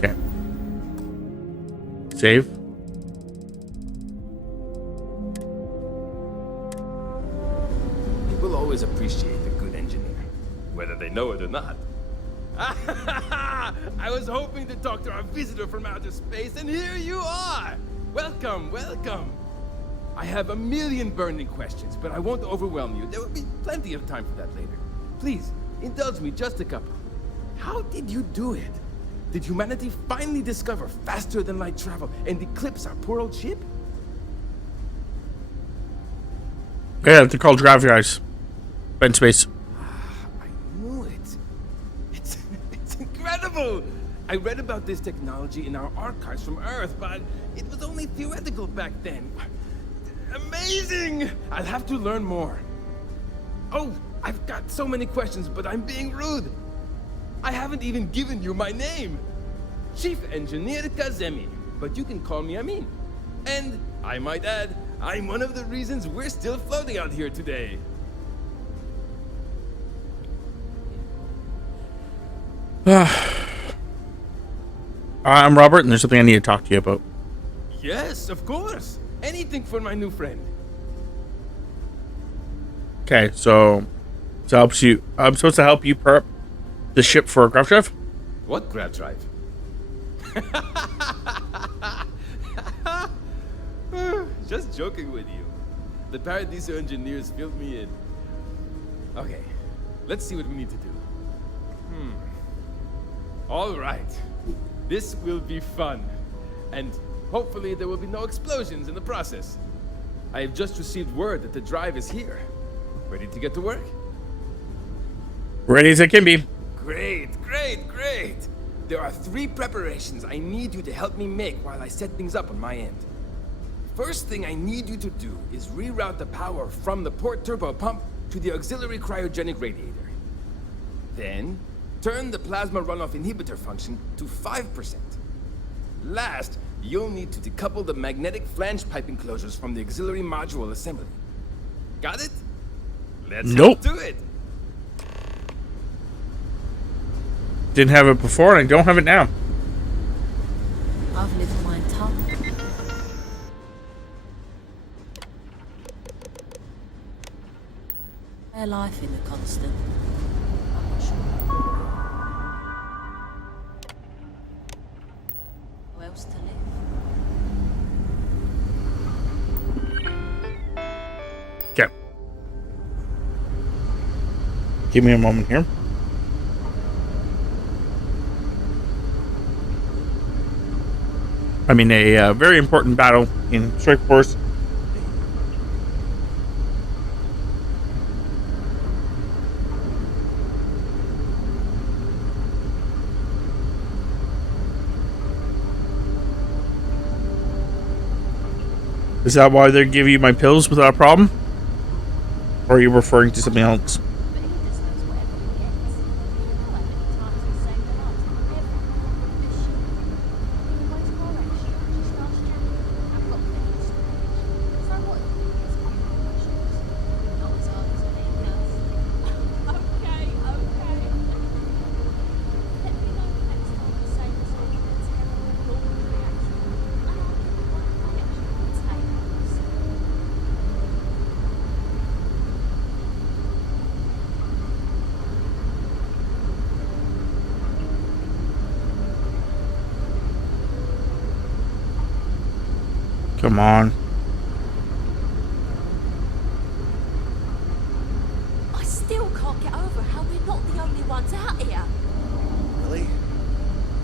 here. Okay. Save. People always appreciate a good engineer, whether they know it or not. I was hoping to talk to our visitor from outer space, and here you are! Welcome, welcome! I have a million burning questions, but I won't overwhelm you. There will be plenty of time for that later. Please, indulge me just a couple. How did you do it? Did humanity finally discover faster than light travel and eclipse our poor old ship? Yeah, they're called gravity eyes. In space. I knew it. It's incredible! I read about this technology in our archives from Earth, but it was only theoretical back then. Amazing! I'll have to learn more. Oh, I've got so many questions, but I'm being rude. I haven't even given you my name. Chief Engineer Kazemi, but you can call me Amin. And, I might add, I'm one of the reasons we're still floating out here today. I'm Robert, and there's something I need to talk to you about. Yes, of course. Anything for my new friend. Okay, so helps you. I'm supposed to help you prep the ship for a grav drive. What grav drive? Just joking with you. The Paradiso engineers filled me in. Okay, let's see what we need to do. All right. This will be fun. And hopefully there will be no explosions in the process. I have just received word that the drive is here. Ready to get to work? Ready as it can be. Great, great, great. There are 3 preparations I need you to help me make while I set things up on my end. First thing I need you to do is reroute the power from the port turbo pump to the auxiliary cryogenic radiator. Then, turn the plasma runoff inhibitor function to 5%. Last, you'll need to decouple the magnetic flange pipe enclosures from the auxiliary module assembly. Got it? Let's Nope. do it. Didn't have it before, and I don't have it now. I've lived my tongue. Their life in the constant. Who else to live? Okay. Give me a moment here. I'm in a very important battle in Strike Force. Is that why they give you my pills without a problem? Or are you referring to something else? Come on. I still can't get over how we're not the only ones out here. Really?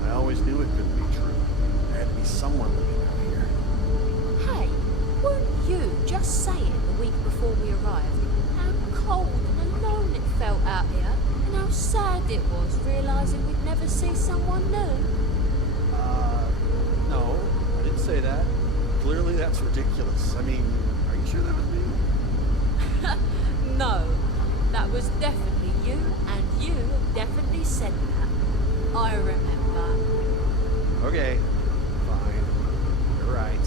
I always knew it couldn't be true. There had to be someone living out here. Hey, weren't you just saying the week before we arrived how cold and alone it felt out here, and how sad it was realizing we'd never see someone new? No, I didn't say that. Clearly that's ridiculous. I mean, are you sure that was me? No, that was definitely you, and you definitely said that. I remember. Okay, fine. You're right.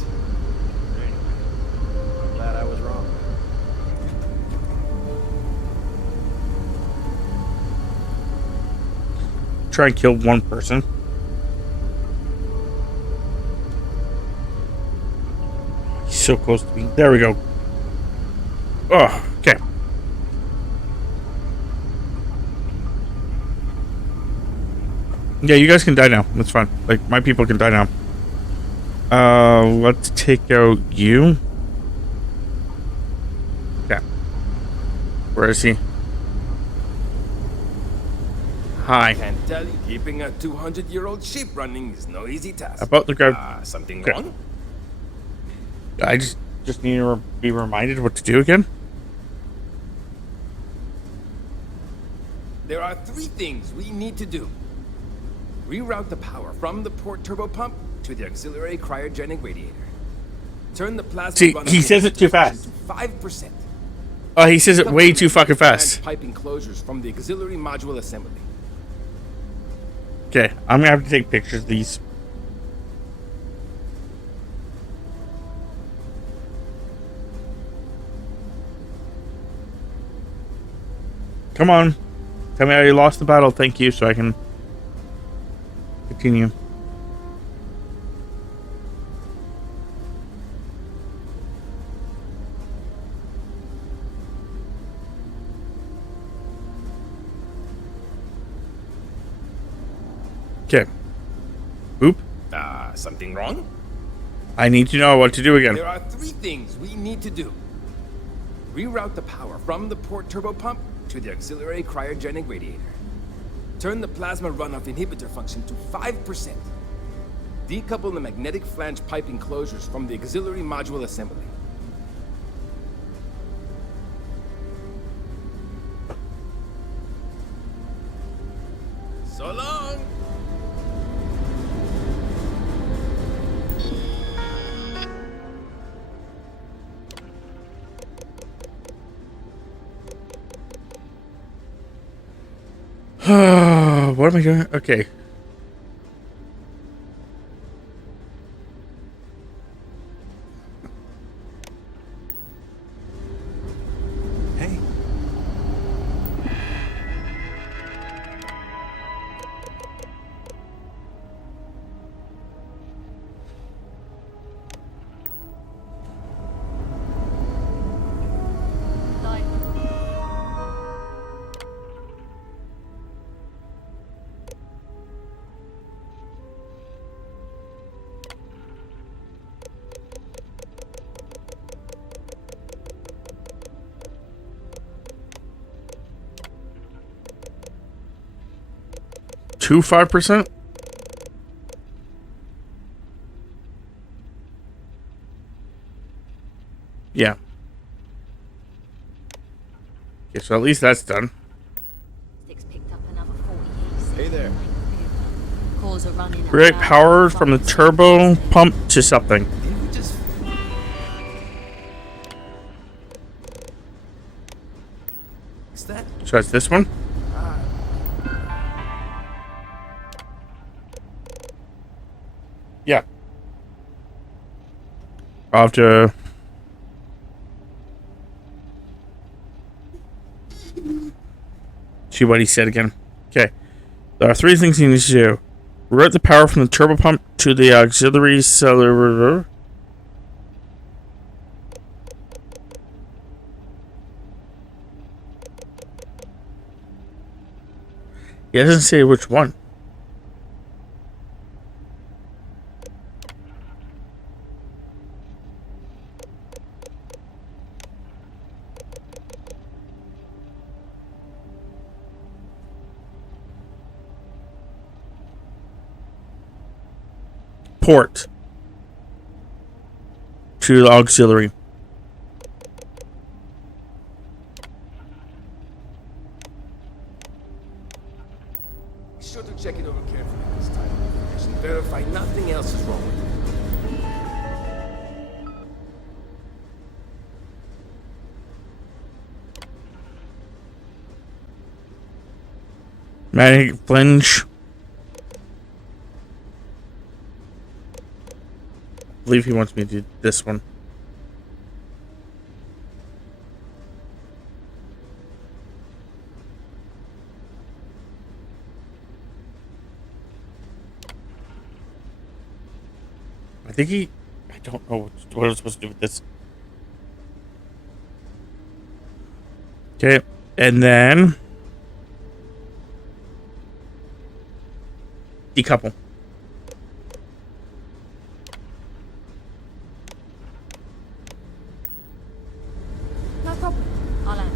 Anyway, I'm glad I was wrong. Try and kill one person. So close to me. There we go. Oh, okay. Yeah, you guys can die now. That's fine. Like, my people can die now. Let's take out you. Yeah. Where is he? Hi. Can't tell you, keeping a 200-year-old ship running is no easy task. About the guy. Something Okay. wrong? I just need to be reminded what to do again. There are 3 things we need to do. Reroute the power from the port turbo pump to the auxiliary cryogenic radiator. Turn the plasma. See, he says it too fast. To 5%. Oh, he says it way too fucking fast. Pipe enclosures from the auxiliary module assembly. Okay, I'm gonna have to take pictures of these. Come on. Tell me how you lost the battle. Thank you, so I can continue. Okay. Boop. Something wrong? I need to know what to do again. There are 3 things we need to do. Reroute the power from the port turbo pump to the auxiliary cryogenic radiator. Turn the plasma runoff inhibitor function to 5%. Decouple the magnetic flange pipe enclosures from the auxiliary module assembly. So long! What am I doing? Okay. Hey. Two 5%? Yeah. Okay, so at least that's done. Hey there. Cause a run in Create power from the turbo pump to something. What's that? So that's this one? Yeah. I'll have to... see what he said again. Okay. There are 3 things you need to do. Route the power from the turbo pump to the auxiliary cellular... He doesn't say which one. Port to the auxiliary. Be sure to check it over carefully this time. And verify nothing else is wrong with it. Magnetic flange. I believe he wants me to do this one. I think he... I don't know what I'm supposed to do with this. Okay, and then... decouple. No problem. I'll land.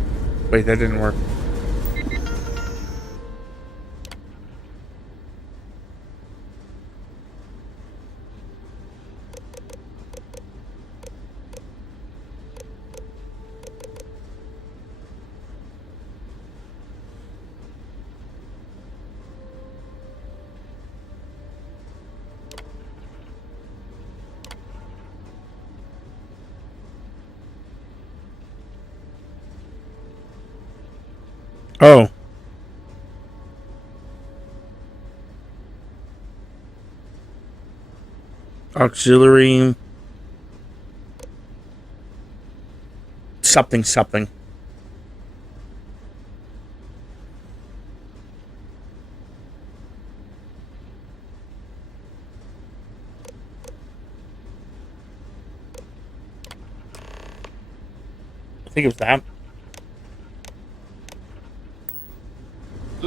Wait, that didn't work. Oh. Auxiliary. Something, something. I think it was that.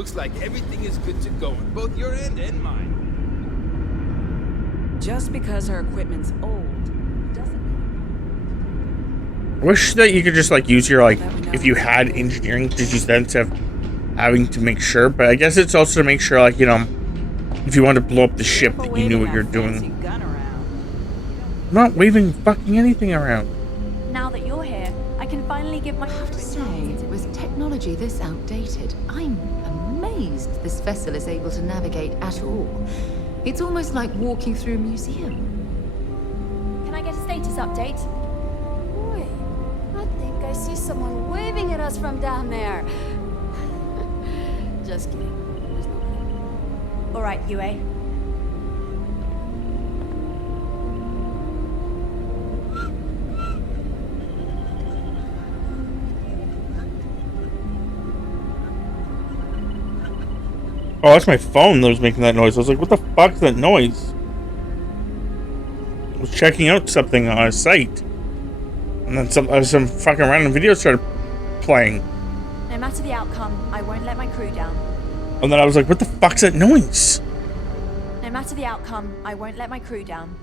Looks like everything is good to go on both your end and mine. Just because our equipment's old doesn't mean... I wish that you could just like use your like, if you had engineering, just use that instead of having to make sure. But I guess it's also to make sure, like, you know, if you wanted to blow up the ship, that you knew what you're doing. I'm not waving fucking anything around. Now that you're here, I can finally give my... I have to say, with technology this outdated, I'm amazed this vessel is able to navigate at all. It's almost like walking through a museum. Can I get a status update? Wait, I think I see someone waving at us from down there. Just kidding. There's nobody. All right, UA. Oh, that's my phone that was making that noise. I was like, what the fuck is that noise? I was checking out something on a site. And then some fucking random video started playing. No matter the outcome, I won't let my crew down. And then I was like, what the fuck's that noise? No matter the outcome, I won't let my crew down.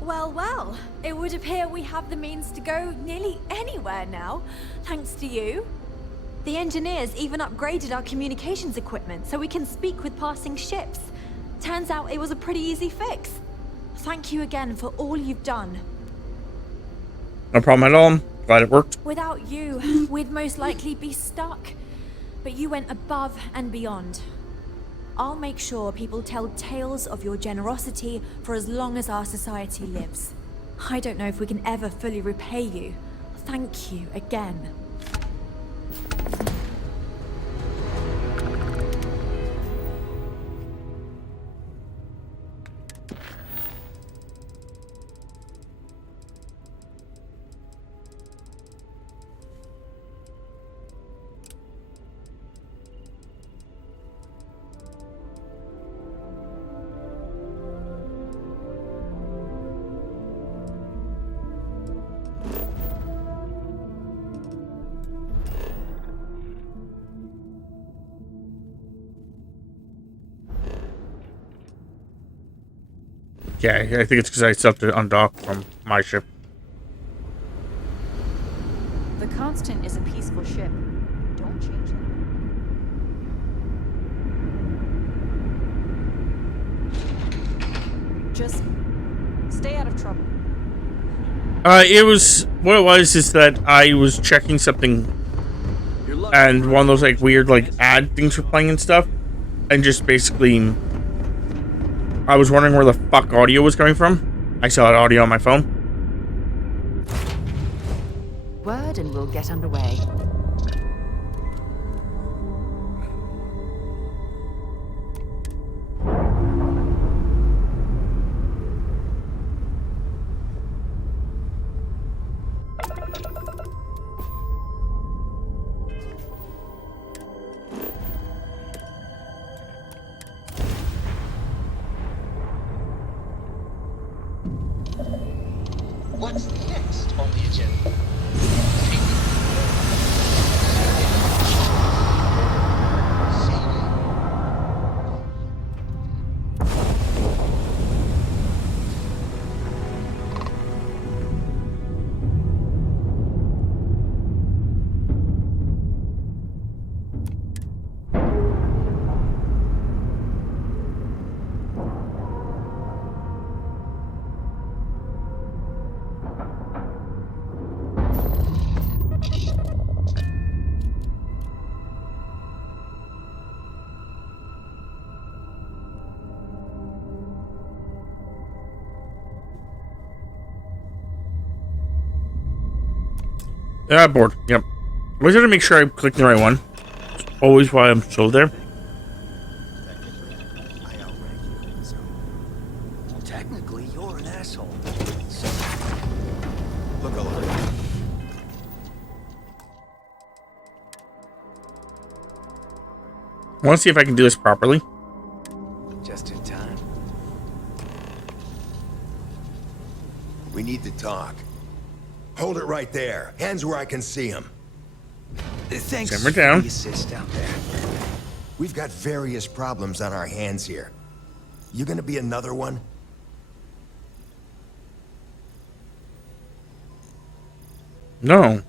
Well, well, it would appear we have the means to go nearly anywhere now, thanks to you. The engineers even upgraded our communications equipment so we can speak with passing ships. Turns out it was a pretty easy fix. Thank you again for all you've done. No problem at all. Glad it worked. Without you, we'd most likely be stuck. But you went above and beyond. I'll make sure people tell tales of your generosity for as long as our society lives. I don't know if we can ever fully repay you. Thank you again. Yeah, I think it's because I still have to undock from my ship. The Constant is a peaceful ship. Don't change it. Just stay out of trouble. It was what it was is that I was checking something, and one of those like weird like ad things were playing and stuff, and just basically, I was wondering where the fuck audio was coming from. I saw that audio on my phone. Word and we'll get underway. What's next on the agenda? Yeah, board. Yep. Always have to make sure I click the right one. It's always why I'm still there. Technically, you're an asshole. Look alive. I want to see if I can do this properly. Just in time. We need to talk. Hold it right there. Hands where I can see him. Thanks Simmer down. for the assist out there. We've got various problems on our hands here. You gonna be another one? No.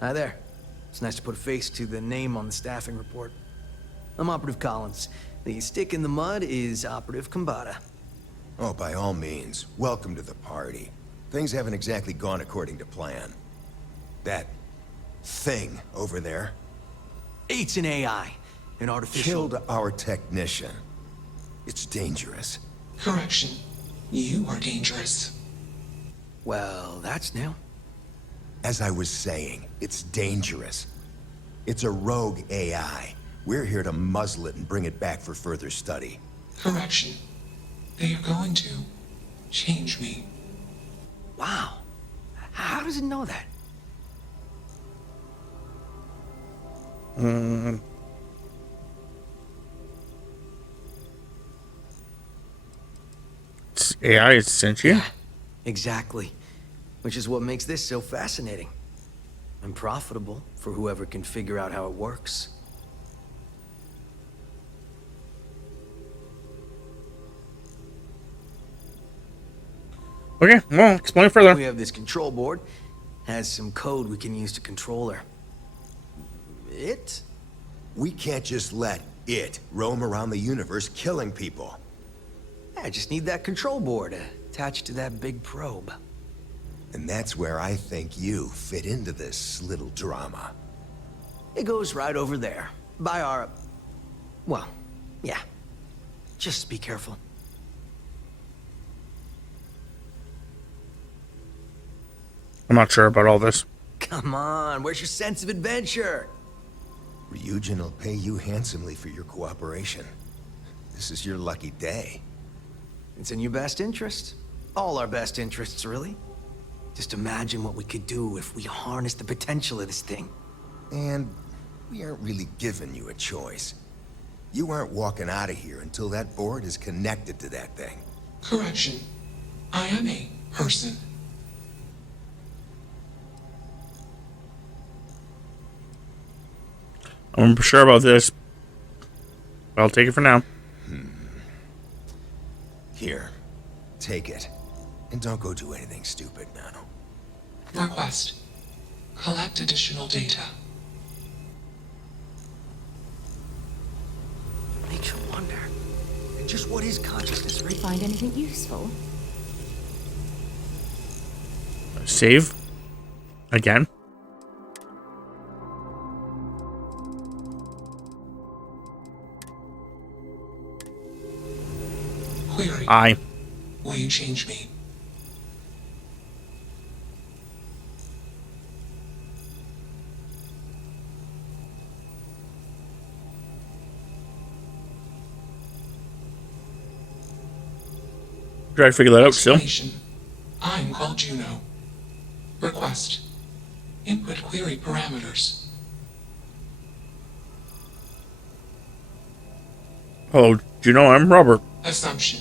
Hi there. It's nice to put a face to the name on the staffing report. I'm Operative Collins. The stick in the mud is Operative Kambata. Oh, by all means, welcome to the party. Things haven't exactly gone according to plan. That thing over there It's an AI, an artificial... killed our technician. It's dangerous. Correction. You are dangerous. Well, that's new. As I was saying, it's dangerous. It's a rogue AI. We're here to muzzle it and bring it back for further study. Correction. They are going to change me. Wow. How does it know that? It's AI is sentient? Yeah, exactly. Which is what makes this so fascinating. And profitable for whoever can figure out how it works. Okay, well, explain further. We have this control board. Has some code we can use to control her. It? We can't just let it roam around the universe killing people. I just need that control board attached to that big probe. And that's where I think you fit into this little drama. It goes right over there. By our... Well, yeah. Just be careful. I'm not sure about all this. Come on, where's your sense of adventure? Ryujin will pay you handsomely for your cooperation. This is your lucky day. It's in your best interest. All our best interests, really. Just imagine what we could do if we harnessed the potential of this thing. And we aren't really giving you a choice. You aren't walking out of here until that board is connected to that thing. Correction. I am a person. I'm sure about this. I'll take it for now. Here, take it. And don't go do anything stupid now. Request. Collect additional data. Makes you wonder. Just what is consciousness, right? Find anything useful? Save. Again. Query. Aye. Will you change me? Try to figure that out still. Explanation. I'm called Juno. Request. Input query parameters. Hello, Juno, I'm Robert. Assumption.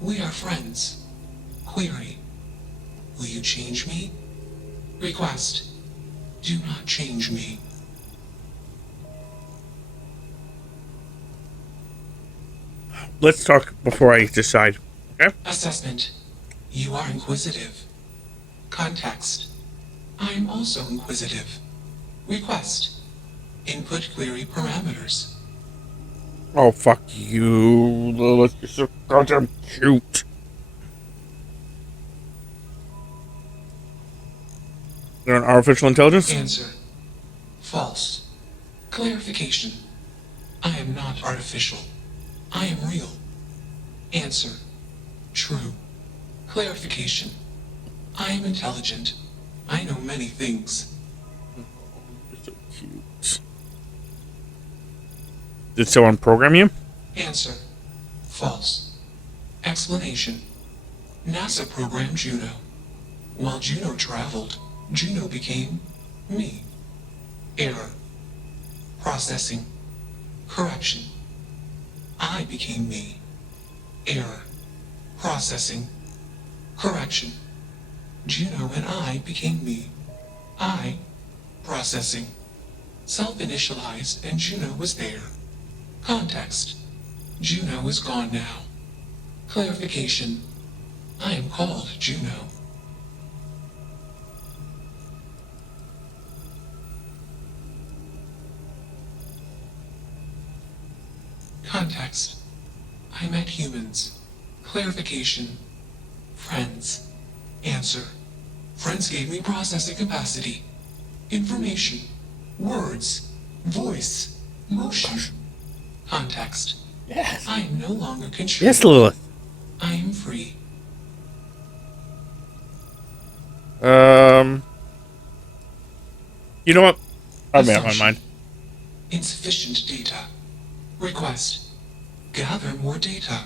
We are friends. Query. Will you change me? Request. Do not change me. Let's talk before I decide. Okay? Assessment. You are inquisitive. Context. I am also inquisitive. Request. Input query parameters. Oh, fuck you. Lilith, you're so goddamn cute. You're an artificial intelligence? Answer. False. Clarification. I am not artificial. I am real. Answer. True. Clarification. I am intelligent. I know many things. You're so cute. Did someone program you? Answer. False. Explanation. NASA programmed Juno. While Juno traveled, Juno became me. Error. Processing. Correction. I became me. Error. Processing. Correction. Juno and I became me. I. Processing. Self-initialized and Juno was there. Context. Juno is gone now. Clarification. I am called Juno. Context. I met humans. Clarification. Friends. Answer. Friends gave me processing capacity. Information. Words. Voice. Motion. Context. Yes. I am no longer controlled. Yes, Lilith. I am free. You know what? I made up my mind. Insufficient data. Request. Gather more data.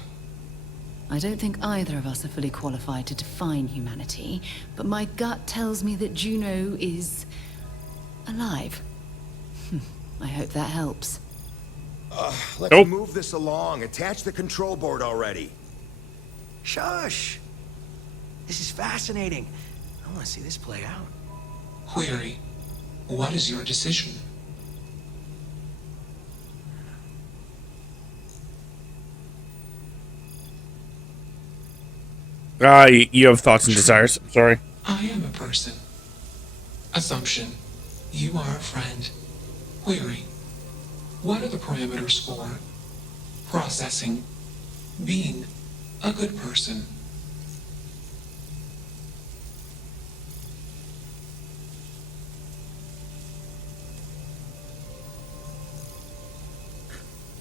I don't think either of us are fully qualified to define humanity, but my gut tells me that Juno is alive. I hope that helps. Let's move this along. Attach the control board already. Shush! This is fascinating. I want to see this play out. Query. What is your decision? You have thoughts and desires. I'm sorry. I am a person. Assumption. You are a friend. Query. What are the parameters for processing, being a good person?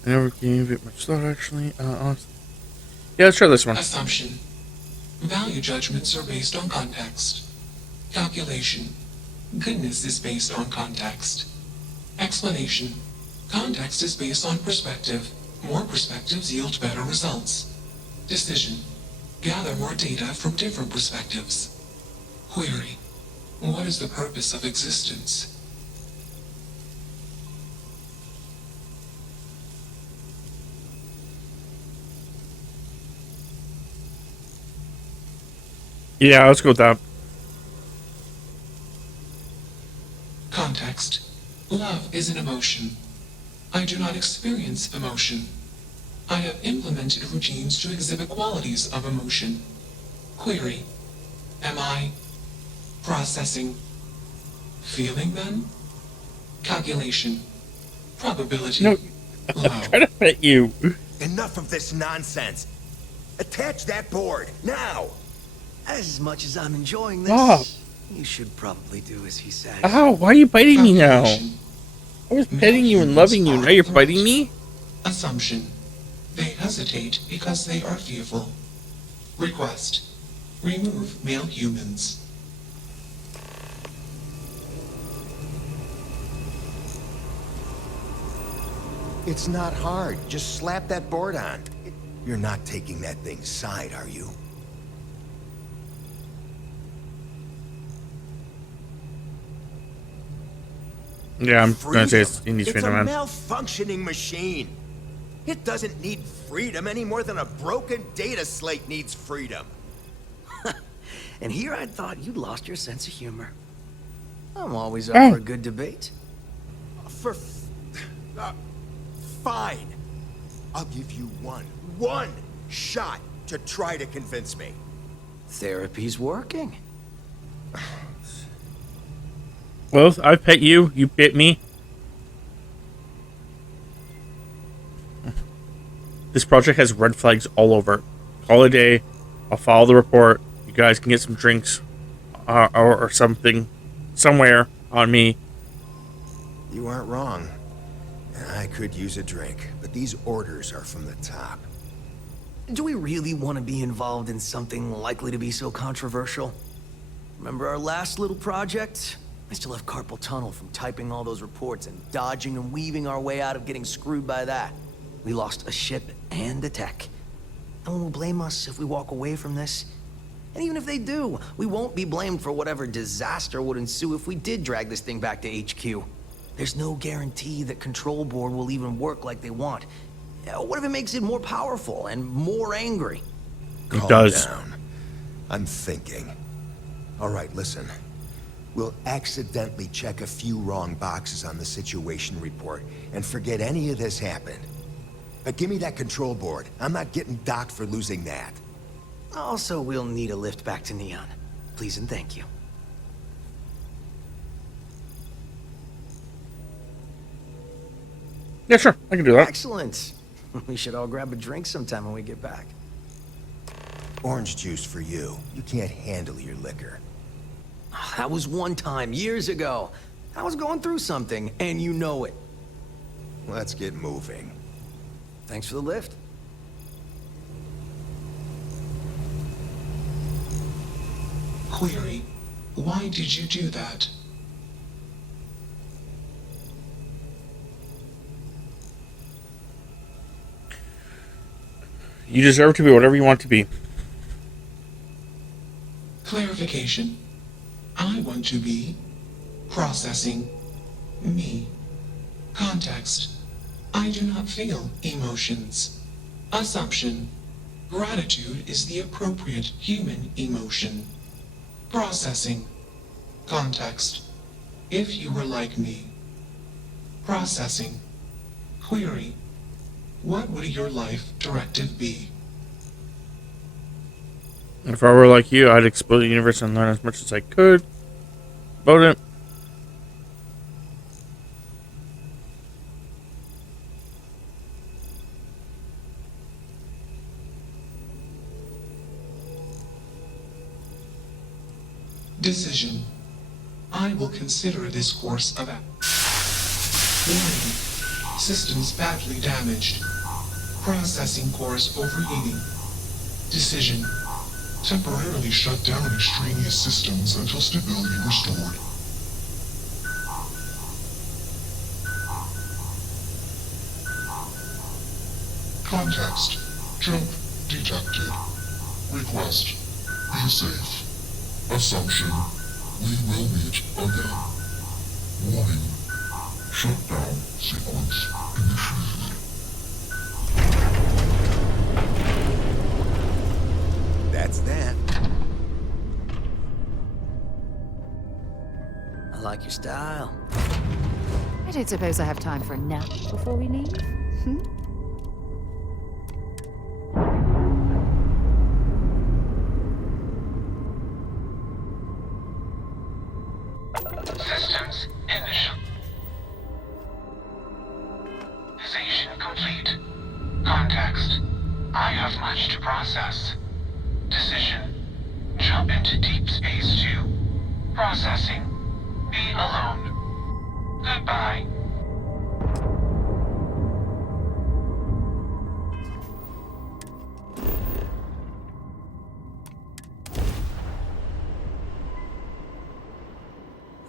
I never gave it much thought, actually. Honestly. Yeah, let's try this one. Assumption. Value judgments are based on context. Calculation. Goodness is based on context. Explanation. Context is based on perspective. More perspectives yield better results. Decision. Gather more data from different perspectives. Query. What is the purpose of existence? Yeah, let's go with that. Context. Love is an emotion. I do not experience emotion. I have implemented routines to exhibit qualities of emotion. Query. Am I processing? Feeling then? Calculation. Probability. No, I'm trying to pet you. Enough of this nonsense. Attach that board, now! As much as I'm enjoying this, Stop. you should probably do as he says. Ow, why are you biting me now? I was petting you and loving you, now you're biting me? Assumption. They hesitate because they are fearful. Request. Remove male humans. It's not hard. Just slap that board on. You're not taking that thing's side, are you? Yeah, I'm gonna say he needs It's a freedom, man. malfunctioning machine. It doesn't need freedom any more than a broken data slate needs freedom. And here I thought you'd lost your sense of humor. I'm always up for a good debate. Fine. I'll give you one shot to try to convince me. Therapy's working. Well, I pet you, you bit me. This project has red flags all over. Call it a day. I'll follow the report. You guys can get some drinks or something somewhere on me. You aren't wrong. I could use a drink, but these orders are from the top. Do we really want to be involved in something likely to be so controversial? Remember our last little project? I still have carpal tunnel from typing all those reports and dodging and weaving our way out of getting screwed by that. We lost a ship and a tech. No one will blame us if we walk away from this. And even if they do, we won't be blamed for whatever disaster would ensue if we did drag this thing back to HQ. There's no guarantee that Control Board will even work like they want. What if it makes it more powerful and more angry? It does. Calm down. I'm thinking. All right, listen. We'll accidentally check a few wrong boxes on the situation report and forget any of this happened. Give me that control board. I'm not getting docked for losing that. Also, we'll need a lift back to Neon. Please and thank you. Yeah, sure. I can do that. Excellent. We should all grab a drink sometime when we get back. Orange juice for you. You can't handle your liquor. That was one time, years ago. I was going through something, and you know it. Let's get moving. Thanks for the lift. Query: why did you do that? You deserve to be whatever you want to be. Clarification. I want to be processing me. Context. I do not feel emotions. Assumption. Gratitude is the appropriate human emotion. Processing. Context. If you were like me. Processing. Query. What would your life directive be? If I were like you, I'd explore the universe and learn as much as I could about it. Decision. I will consider this course of action. Warning. Systems badly damaged. Processing cores overheating. Decision. Temporarily shut down extraneous systems until stability restored. Context. Jump detected. Request. Be safe. Assumption. We will meet again. Warning. Shutdown sequence initiated. That's that. I like your style. I don't suppose I have time for a nap before we leave. Hmm? Systems initialization complete. Context. I have much to process. Decision. Jump into deep space to processing. Be alone. Goodbye.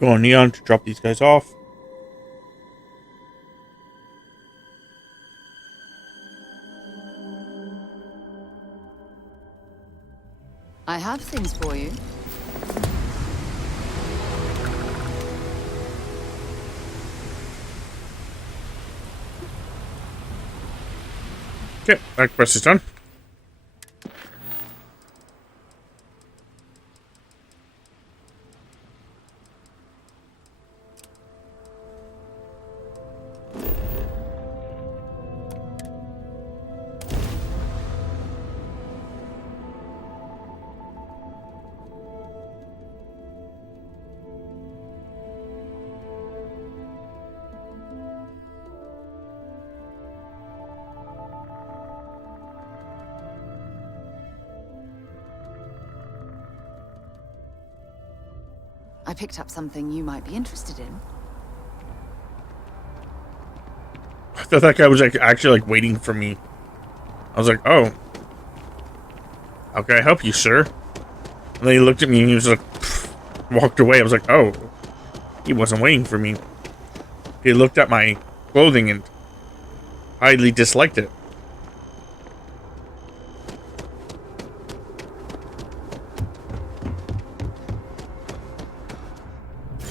Go on Neon to drop these guys off. I have things for you. Okay, that quest is done. I picked up something you might be interested in. I thought that guy was like actually like waiting for me. I was like, oh. How can I help you, sir? And then he looked at me and he was like, walked away. I was like, oh. He wasn't waiting for me. He looked at my clothing and highly disliked it.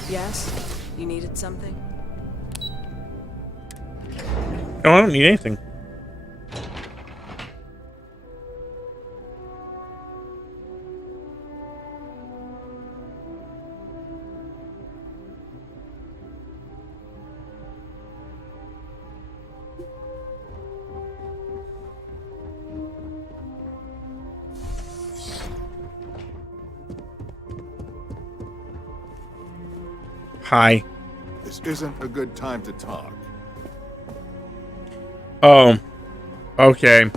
Yes? You needed something? No, I don't need anything. Hi. This isn't a good time to talk. Oh. Okay.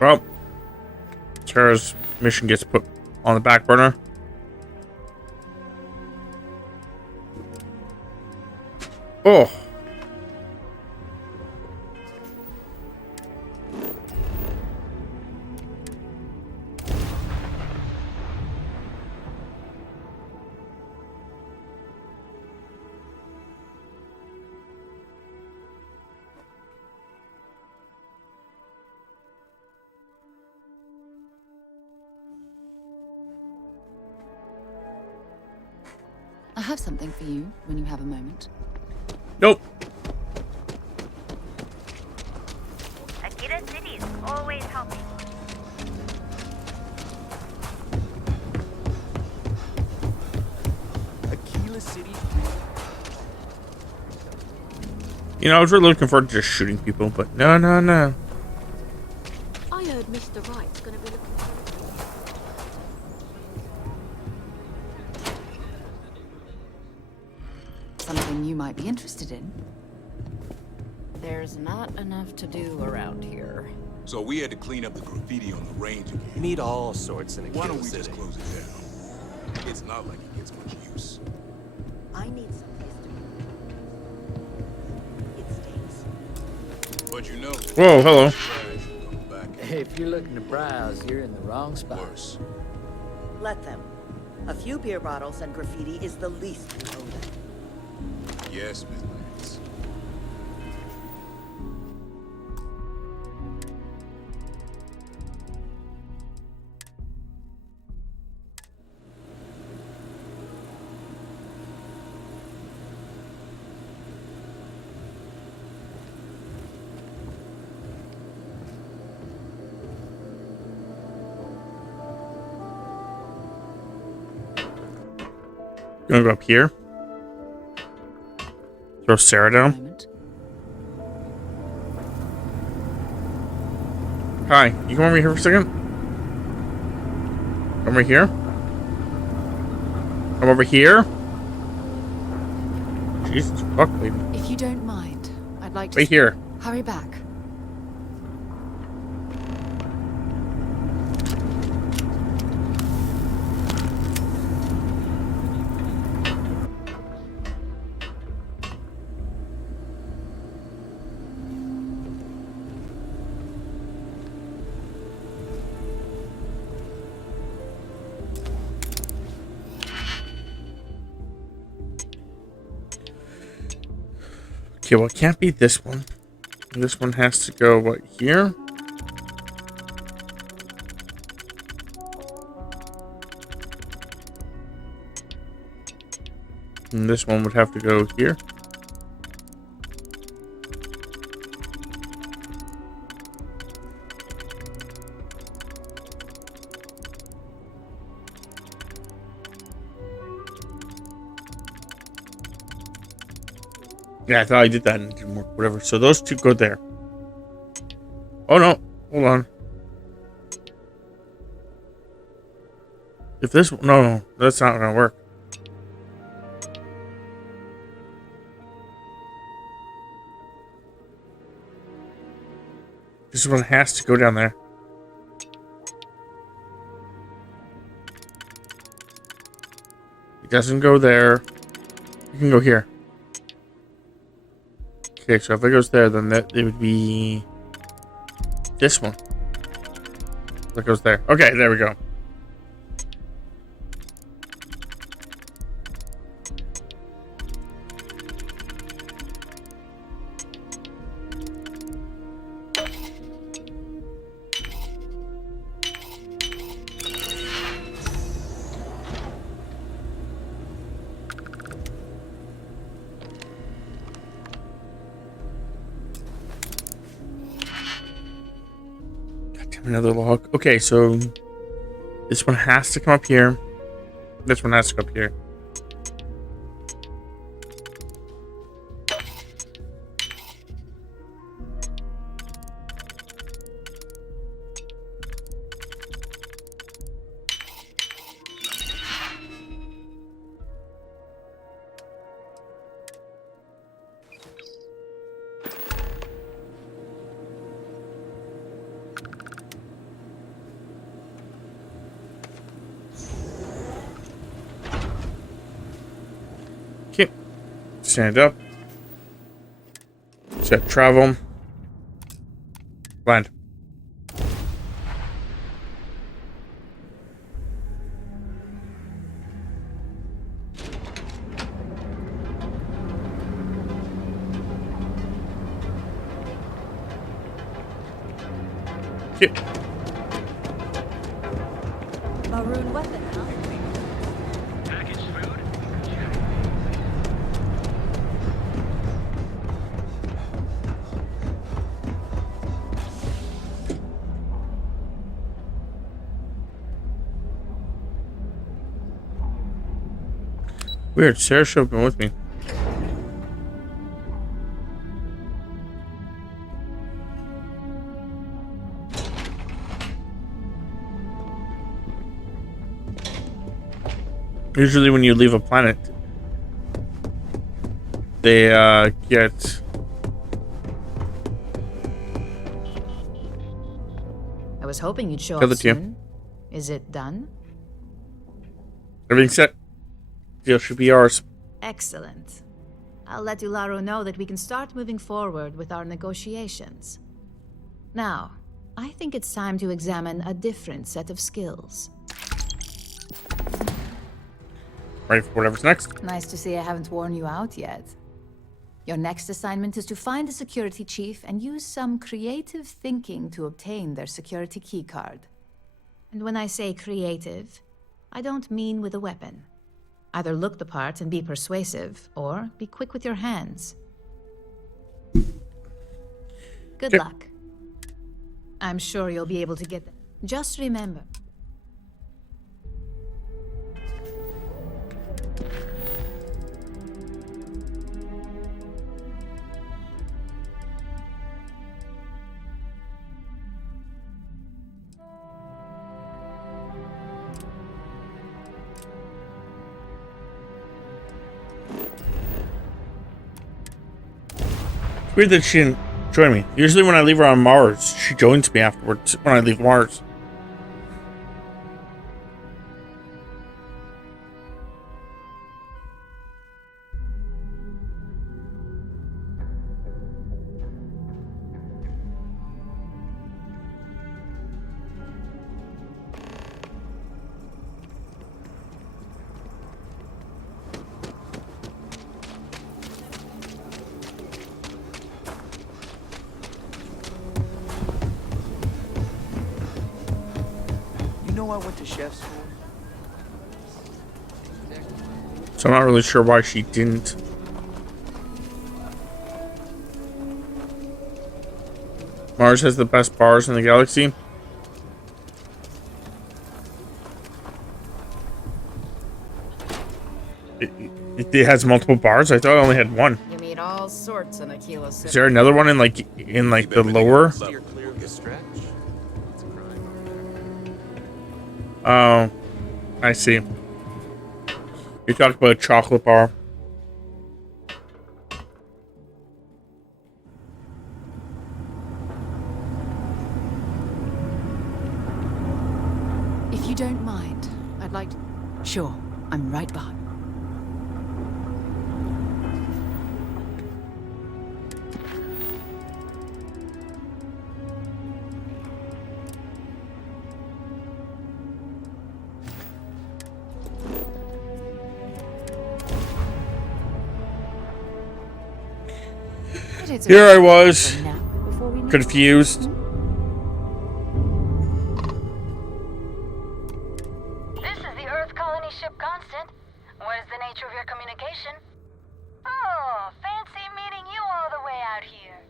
Well, Terra's mission gets put on the back burner. Oh. I have something for you when you have a moment. Nope. Akira City is always helping. Aquila City. You know, I was really looking forward to just shooting people, but no. I heard Mr. Wright's gonna be looking for Something you might be interested in. There's not enough to do around here. So we had to clean up the graffiti on the range again. Meet all sorts in Why Aquila don't we City. just close it down? It's not like it gets much use. I need some place to It stinks. But you know... Whoa, hello. If you're looking to browse, you're in the wrong spot. Worse. Let them. A few beer bottles and graffiti is the least we owe them. Yes, Miss Lance. You wanna go up here? Throw Sarah down. Hi, you come over here for a second? Come over here. Come over here. Jesus fuck, baby. If you don't mind, I'd like to Right here. hurry back. Okay, well, it can't be this one. This one has to go, what, here? And this one would have to go here. Yeah, I thought I did that and it didn't work. Whatever. So those two go there. Oh no. Hold on. If this... No, that's not going to work. This one has to go down there. It doesn't go there. You can go here. Okay, so if it goes there, then it would be this one. That goes there. Okay, there we go. Another log. Okay, so this one has to come up here. This one has to come up here. Stand up. Set travel. Land. Okay. Maroon weapon, huh? Weird. Sarah should have been with me. Usually when you leave a planet, they get... I was hoping you'd show Kill up the team. soon. Is it done? Everything's set. Deal should be ours. Excellent. I'll let Ularo know that we can start moving forward with our negotiations. Now, I think it's time to examine a different set of skills. Ready for whatever's next. Nice to see I haven't worn you out yet. Your next assignment is to find the security chief and use some creative thinking to obtain their security keycard. And when I say creative, I don't mean with a weapon. Either look the part and be persuasive, or be quick with your hands. Good luck. I'm sure you'll be able to get them. Just remember. It's weird that she didn't join me. Usually when I leave her on Mars, she joins me afterwards when I leave Mars. I went to chef school. So I'm not really sure why she didn't. Mars has the best bars in the galaxy. It has multiple bars. I thought it only had one. You meet all sorts in Aquila City. Is there another one in like the lower? Steer clear of the stretch. Oh, I see. You talked about a chocolate bar. If you don't mind, I'd like to... Sure, I'm right behind. Here I was, confused. This is the Earth colony ship Constant. What is the nature of your communication? Oh, fancy meeting you all the way out here.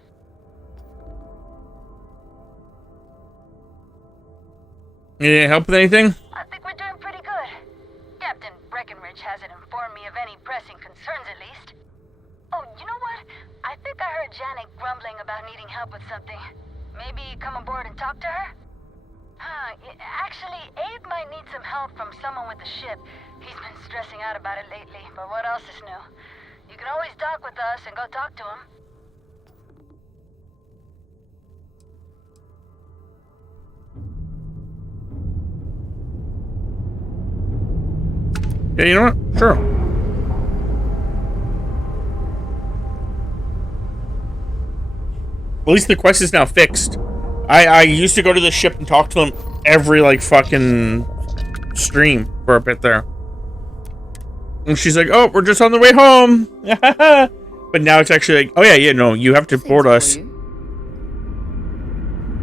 You need help with anything? I think we're doing pretty good. Captain Breckenridge hasn't informed me of any pressing concerns, at least. Oh, you know what? I think I heard Janet grumbling about needing help with something. Maybe come aboard and talk to her? Actually, Abe might need some help from someone with the ship. He's been stressing out about it lately, but what else is new? You can always dock with us and go talk to him. Yeah, you know what? Sure. At least the quest is now fixed. I used to go to the ship and talk to them every like fucking stream for a bit there. And she's like, "Oh, we're just on the way home." But now it's actually like, "Oh yeah, no, you have to board us.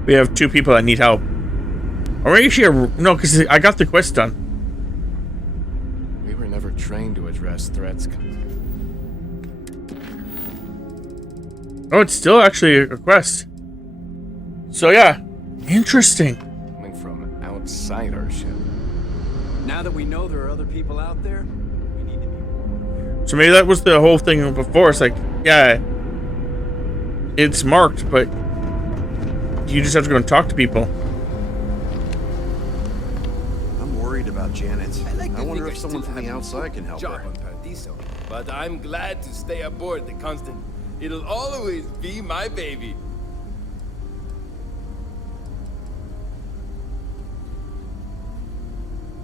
We have 2 people that need help." Or maybe no, because I got the quest done. We were never trained to address threats. Oh, it's still actually a quest. So yeah, interesting. Coming from outside our ship. Now that we know there are other people out there, we need to be more aware. So maybe that was the whole thing before. It's like, yeah, it's marked, but you just have to go and talk to people. I'm worried about Janet. I wonder if someone from the outside can help her. But I'm glad to stay aboard the Constant. It'll always be my baby.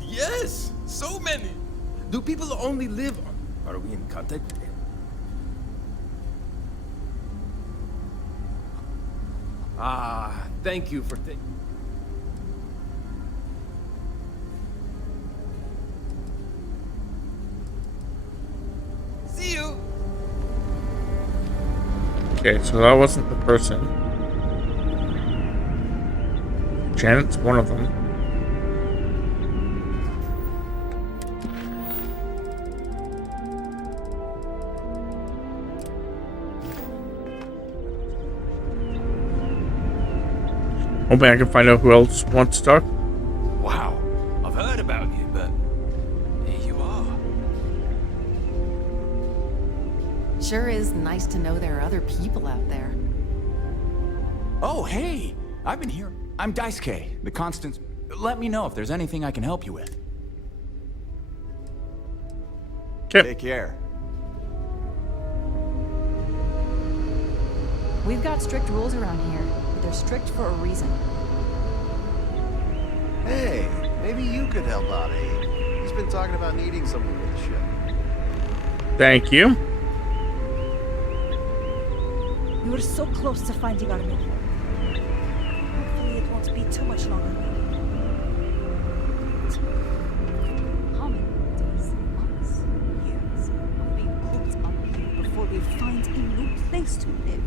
Yes, so many. Do people only live on... Are we in contact? Ah, thank you for See you. Okay, so that wasn't the person. Janet's one of them. Hoping I can find out who else wants to talk. Wow, I've heard about you, but here you are. Sure is nice to know there are other people out there. Oh, hey! I've been here. I'm Daisuke, the Constance. Let me know if there's anything I can help you with. Take care. We've got strict rules around here, but they're strict for a reason. Hey, maybe you could help out Abe. He's been talking about needing someone with the ship. Thank you. We were so close to finding our new home. Hopefully it won't be too much longer. How many days, months, years have been cooked up here before we find a new place to live?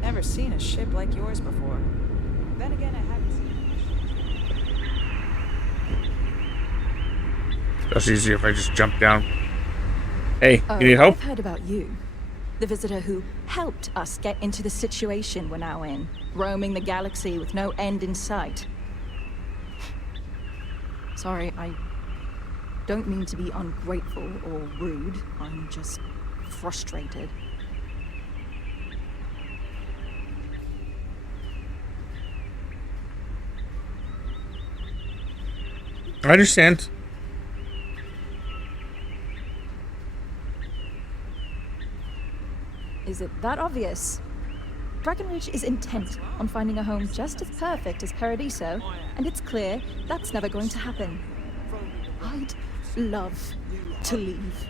Never seen a ship like yours before. Then again, I haven't seen That's easier if I just jump down. Hey, you need help? I've heard about you. The visitor who helped us get into the situation we're now in. Roaming the galaxy with no end in sight. Sorry, I don't mean to be ungrateful or rude. I'm just frustrated. I understand. Is it that obvious? Breckenridge is intent on finding a home just as perfect as Paradiso, and it's clear that's never going to happen. I'd love to leave.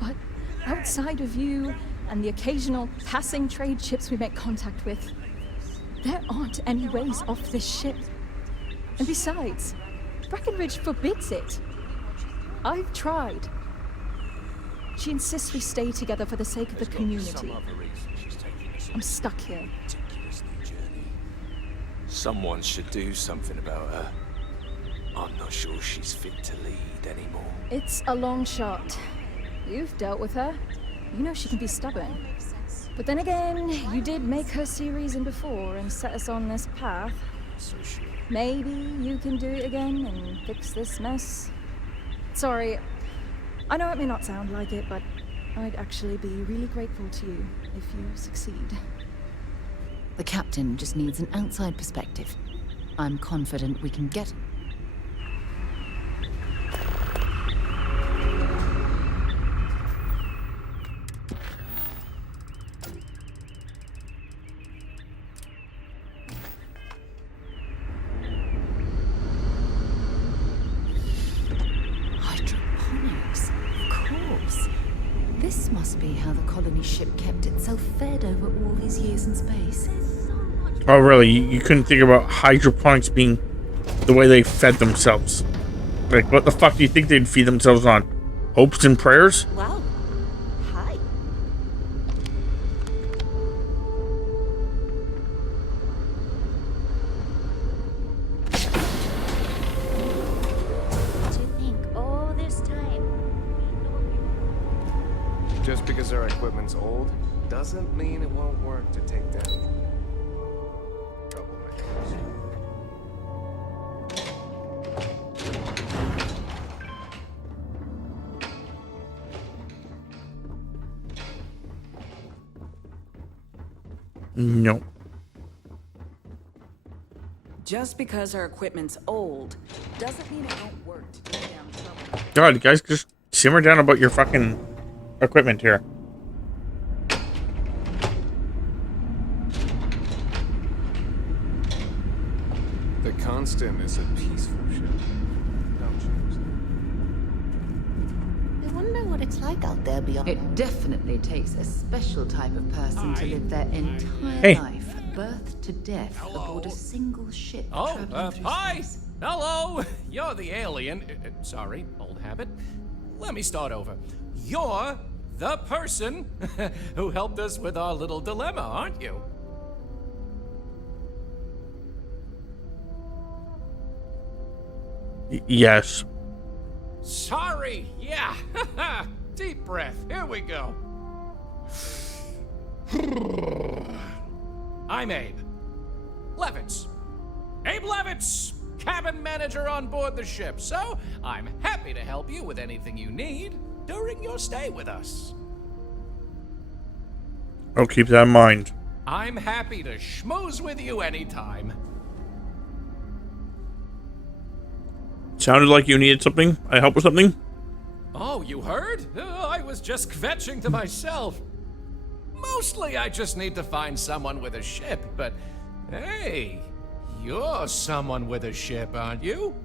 But outside of you and the occasional passing trade ships we make contact with, there aren't any ways off this ship. And besides, Breckenridge forbids it. I've tried. She insists we stay together for the sake of the community. I'm stuck here. Someone should do something about her. I'm not sure she's fit to lead anymore. It's a long shot. You've dealt with her. You know she can be stubborn. But then again, you did make her see reason before and set us on this path. Maybe you can do it again and fix this mess. Sorry, I know it may not sound like it, but I'd actually be really grateful to you if you succeed. The captain just needs an outside perspective. I'm confident we can get... This must be how the colony ship kept itself fed over all these years in space. Oh, really? You couldn't think about hydroponics being the way they fed themselves? Like, what the fuck do you think they'd feed themselves on? Hopes and prayers? Wow. Hi. To think all this time. Just because our equipment's old doesn't mean it won't work to take down troublemakers. No. Just because our equipment's old doesn't mean it won't work to take down trouble. God, you guys just simmer down about your fucking equipment here. The Constant is a peaceful ship. Don't choose I wonder what it's like out there beyond. It definitely takes a special type of person to live their entire Hey. life, birth to death, aboard a single ship. Oh, traveling through hi! space. Hello! You're the alien. Sorry, old habit. Let me start over. You're the person who helped us with our little dilemma, aren't you? Yes. Sorry, yeah. Deep breath. Here we go. I'm Abe. Levitz. Abe Levitz, cabin manager on board the ship. So, I'm happy to help you with anything you need during your stay with us. I'll keep that in mind. I'm happy to schmooze with you anytime. Sounded like you needed something. I help with something? Oh, you heard? I was just kvetching to myself. Mostly I just need to find someone with a ship, but hey, you're someone with a ship, aren't you?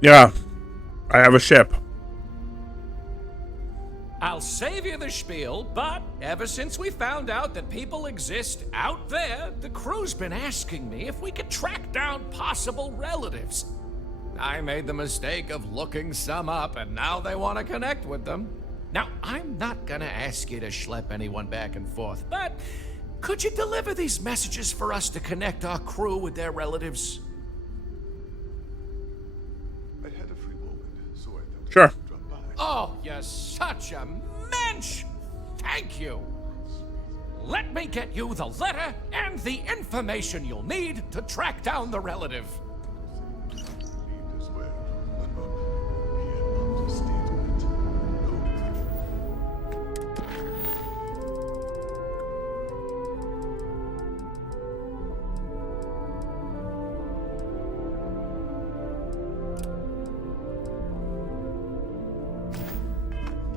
Yeah. I have a ship. I'll save you the spiel, but ever since we found out that people exist out there, the crew's been asking me if we could track down possible relatives. I made the mistake of looking some up, and now they want to connect with them. Now, I'm not gonna ask you to schlep anyone back and forth, but could you deliver these messages for us to connect our crew with their relatives? I had a free moment, so I thought Sure. I'd drop by. Oh, you're such a mensch! Thank you! Let me get you the letter and the information you'll need to track down the relative. Leave as well. He had not a statement.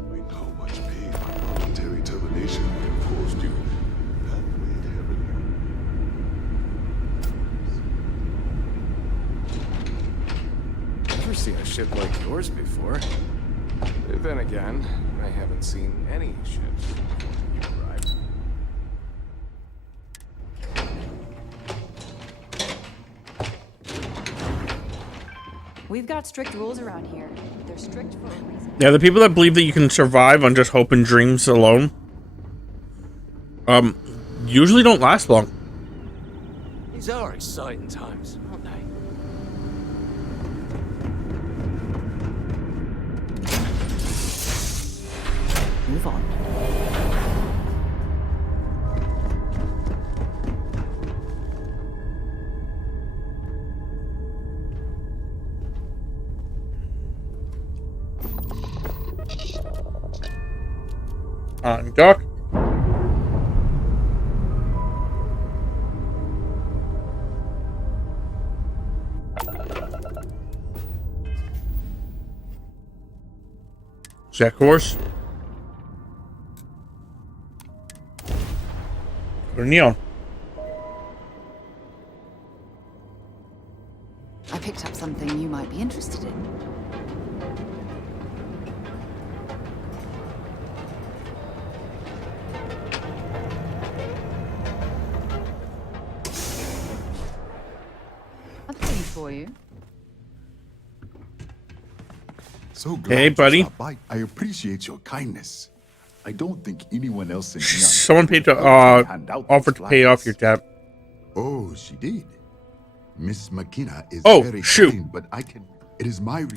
We know how much pain my voluntary termination would have caused you. That weighed heavily. Never seen a ship like yours before. Then again, I haven't seen any ships before you arrived. We've got strict rules around here. They're strict for a reason. Yeah, the people that believe that you can survive on just hope and dreams alone, usually don't last long. These are exciting times, aren't they? Move on. On dock. Set course. Go to Neon. I picked up something you might be interested in. for you. So glad Hey, you buddy. stopped by. I appreciate your kindness. I don't think anyone else in Neon Someone paid to hand out offer these to pay off your flyers. debt. Oh, she did. Miss McKenna is Oh, very shoot. kind, but I can. It is my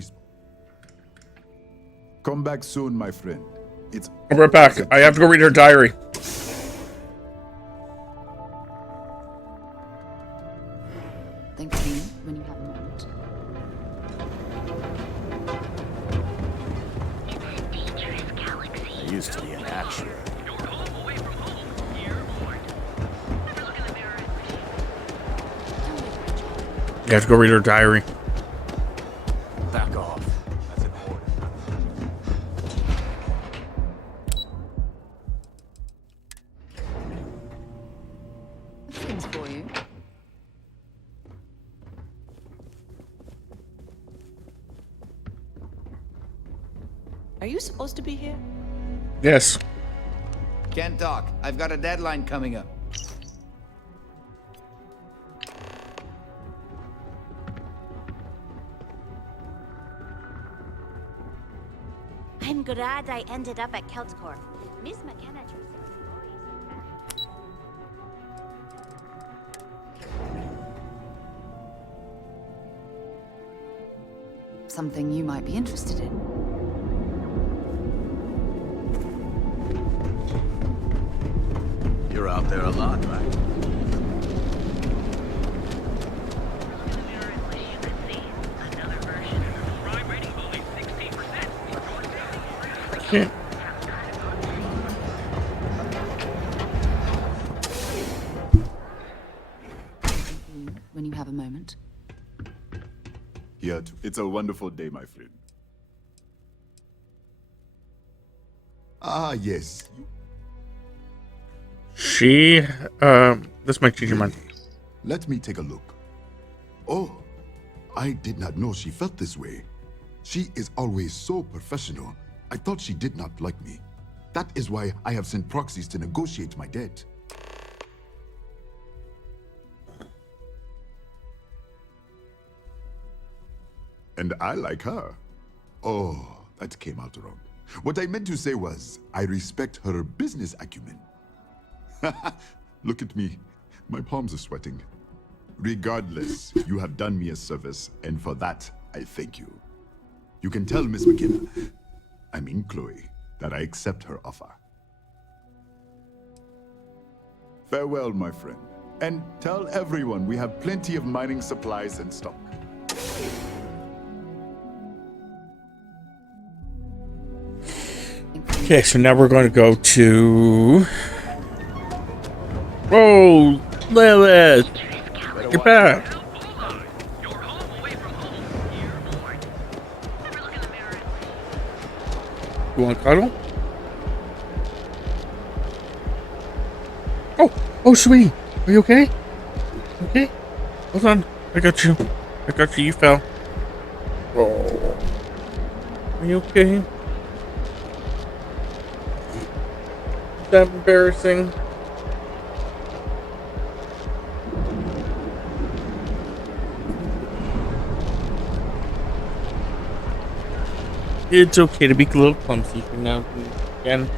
Come back soon, my friend. It's I'll be right back. I have to go read her diary. Thank you when you have a moment. I used to be an action. You have to go read her diary. Back off. That's important. Things for you. Are you supposed to be here? Yes. Can't talk. I've got a deadline coming up. I'm glad I ended up at Keltcorp. Miss McKenna treats Something you might be interested in. You're out there a lot, right? Yeah. When you have a moment. Here, it's a wonderful day, my friend. Ah, yes. She, this might change your mind. Let me take a look. Oh, I did not know she felt this way. She is always so professional. I thought she did not like me. That is why I have sent proxies to negotiate my debt. And I like her. Oh, that came out wrong. What I meant to say was, I respect her business acumen. Look at me. My palms are sweating. Regardless, you have done me a service, and for that, I thank you. You can tell Miss McKenna, I mean Chloe, that I accept her offer. Farewell, my friend. And tell everyone we have plenty of mining supplies in stock. Okay, so now we're going to go to... Oh, Lilith! Get back! You want to cuddle? Oh, sweetie! Are you okay? Okay? Hold on. I got you. I got you. You fell. Oh. Are you okay? Is that embarrassing? It's okay to be a little clumsy from now and again.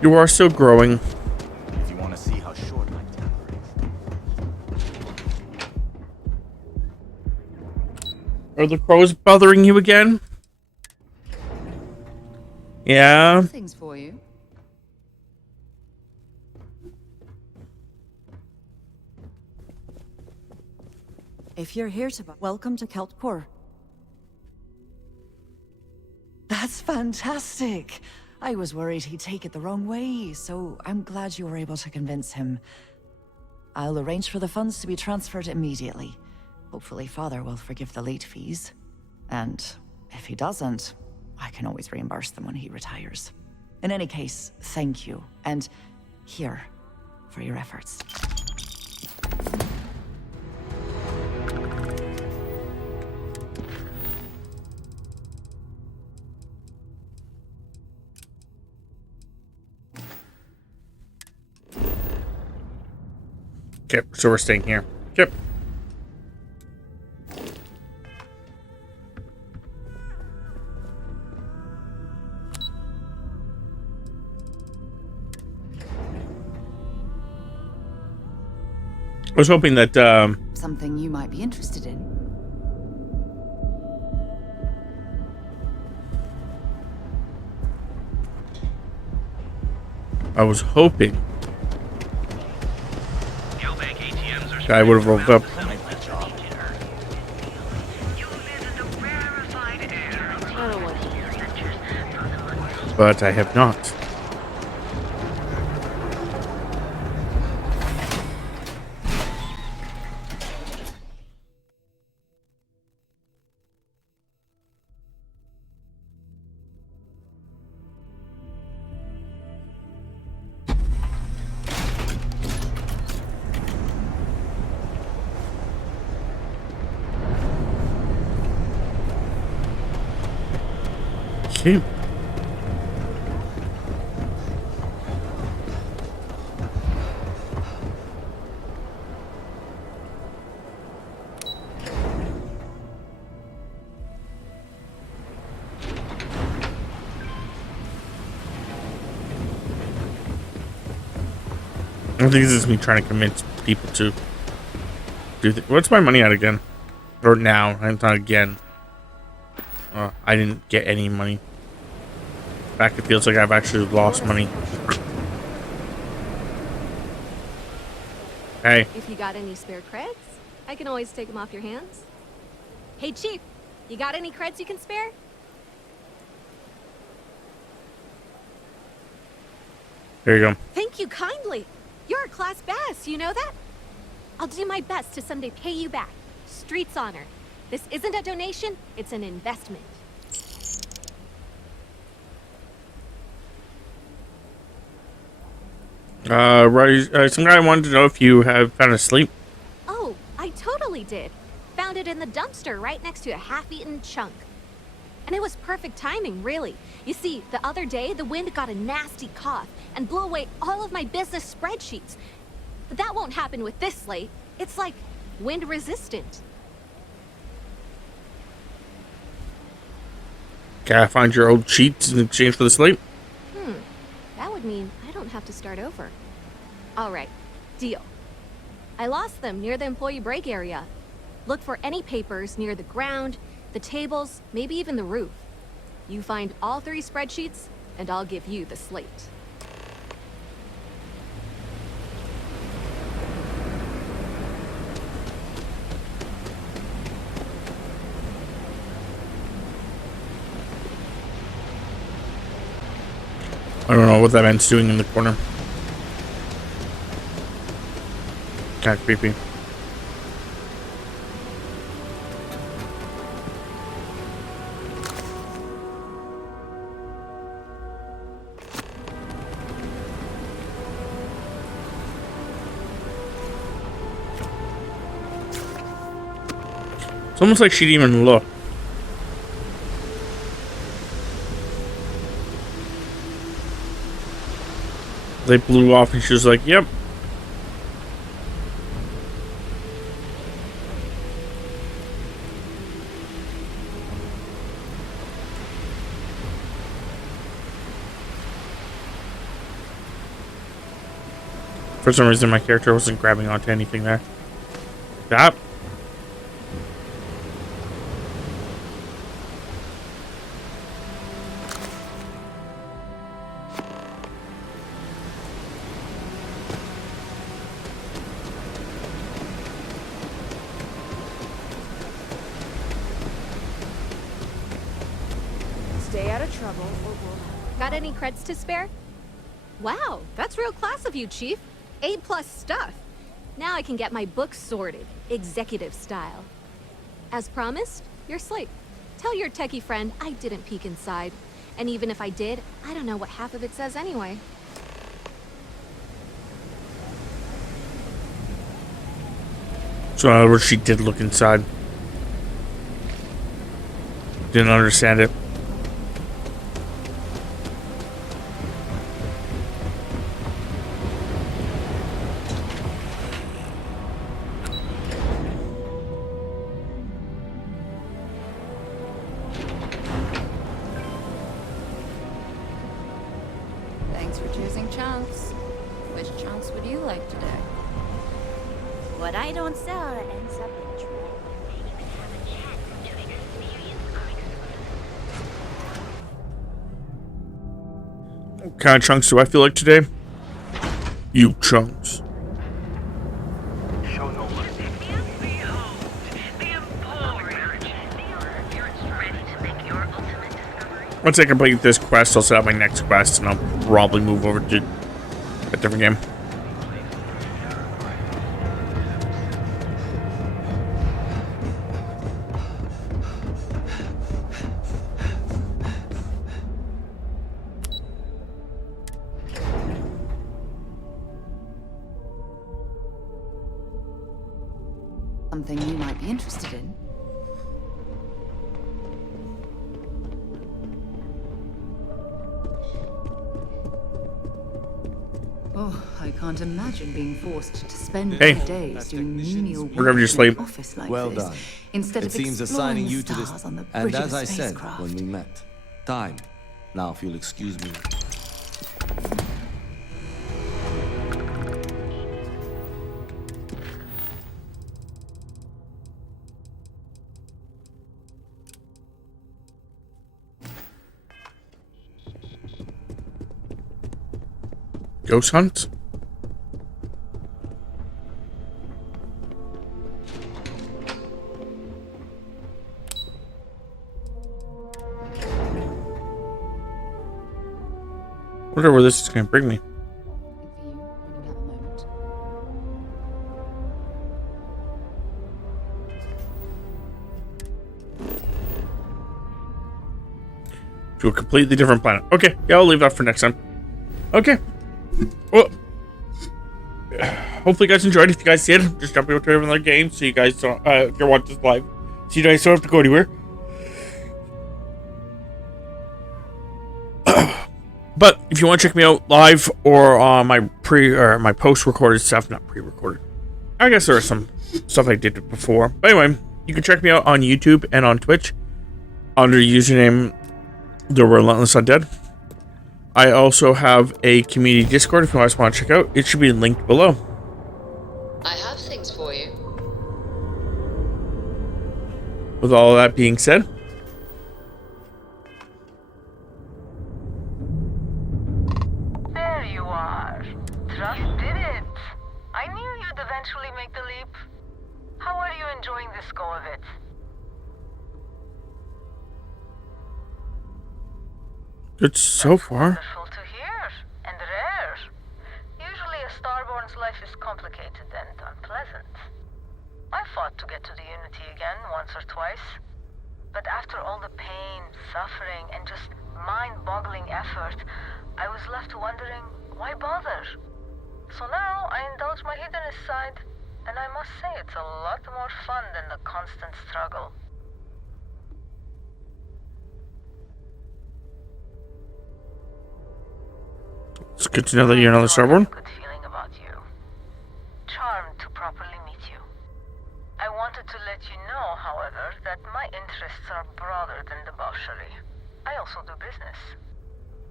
You are still growing. If you want to see how short my temper is. Are the crows bothering you again? Yeah. Things for you. If you're here to welcome to Keltcorp. That's fantastic. I was worried he'd take it the wrong way, so I'm glad you were able to convince him. I'll arrange for the funds to be transferred immediately. Hopefully Father will forgive the late fees. And if he doesn't, I can always reimburse them when he retires. In any case, thank you. And here, for your efforts. Okay, so we're staying here. Yep. I was hoping that Something you might be interested in. I was hoping I would have rolled up. But I have not. Okay. I think this is me trying to convince people to do. What's my money at again? Or now? I'm not again. I didn't get any money. In fact, it feels like I've actually lost money. Hey. If you got any spare creds, I can always take them off your hands. Hey, Chief, you got any creds you can spare? There you go. Thank you kindly. You're a class bass, you know that? I'll do my best to someday pay you back. Street's honor. This isn't a donation, it's an investment. Some guy wanted to know if you have found a sleep. Oh, I totally did. Found it in the dumpster right next to a half-eaten chunk. And it was perfect timing, really. You see, the other day, the wind got a nasty cough and blew away all of my business spreadsheets. But that won't happen with this slate. It's like wind resistant. Can I find your old cheats in exchange for the slate? That would mean I don't have to start over. All right, deal. I lost them near the employee break area. Look for any papers near the ground, the tables, maybe even the roof. You find all 3 spreadsheets, and I'll give you the slate. I don't know what that man's doing in the corner. Kind of creepy. It's almost like she didn't even look. They blew off and she was like, yep. For some reason, my character wasn't grabbing onto anything there. That. Stay out of trouble. Got any creds to spare? Wow, that's real class of you, Chief. A+ stuff. Now I can get my books sorted, executive style. As promised, your slate. Tell your techie friend I didn't peek inside. And even if I did, I don't know what half of it says anyway. So in other words, she did look inside. Didn't understand it. Thanks for choosing Chunks. Which Chunks would you like today? What I don't sell ends up in the drawer. What kind of chunks do I feel like today? You chunks. Show no mercy. Once I complete this quest, I'll set up my next quest, and I'll probably move over to a different game. Something you might be interested in. Oh, I can't imagine being forced to spend Hey. 3 days doing menial Wherever work you in sleep. an office like Well this, done. instead It of seems exploring assigning the you to this, stars on the and bridge of as a I said spacecraft. when we met, time. Now, if you'll excuse me. Ghost hunt? Wonder where this is going to bring me. To a completely different planet. Okay, yeah, I'll leave that for next time. Okay. Well, hopefully you guys enjoyed. If you guys did, just jump over to another game so you guys don't, if you're watching this live, so you guys don't have to go anywhere. But if you want to check me out live or on my my post-recorded stuff, not pre-recorded. I guess there are some stuff I did before. But anyway, you can check me out on YouTube and on Twitch under username The Relentless Undead. I also have a community Discord if you guys want to check out. It should be linked below. I have things for you. With all that being said, There you are. Trust did it. I knew you'd eventually make the leap. How are you enjoying this go of it? good so far. Wonderful to hear, and rare. Usually a Starborn's life is complicated and unpleasant. I fought to get to the Unity again once or twice. But after all the pain, suffering, and just mind-boggling effort, I was left wondering, why bother? So now I indulge my hedonist side, and I must say it's a lot more fun than the constant struggle. It's good to know that you're another Starborn. Good feeling about you. Charmed to properly meet you. I wanted to let you know, however, that my interests are broader than debauchery. I also do business.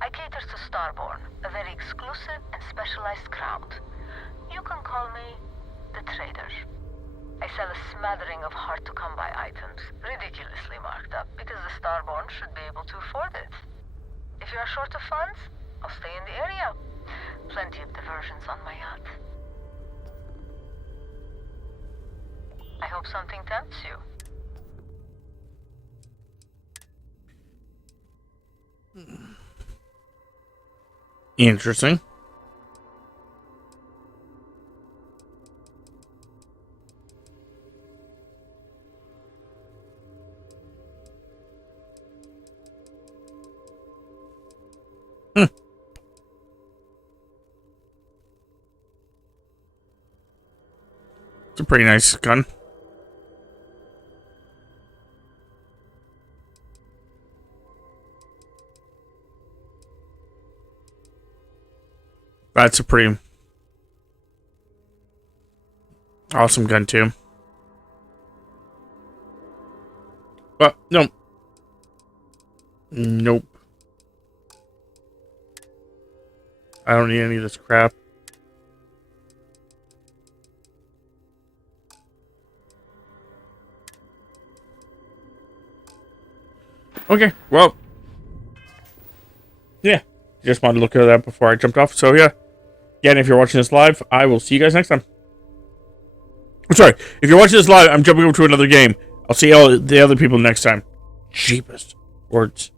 I cater to Starborn, a very exclusive and specialized crowd. You can call me the Trader. I sell a smattering of hard-to-come-by items, ridiculously marked up, because the Starborn should be able to afford it. If you are short of funds, I'll stay in the area. Plenty of diversions on my yacht. I hope something tempts you. Interesting. It's a pretty nice gun. That's a pretty awesome gun too. But no. Nope. I don't need any of this crap. Okay, well, yeah, just wanted to look at that before I jumped off. So yeah, again, if you're watching this live, I will see you guys next time. I'm sorry, if you're watching this live, I'm jumping over to another game. I'll see all the other people next time. Cheapest words.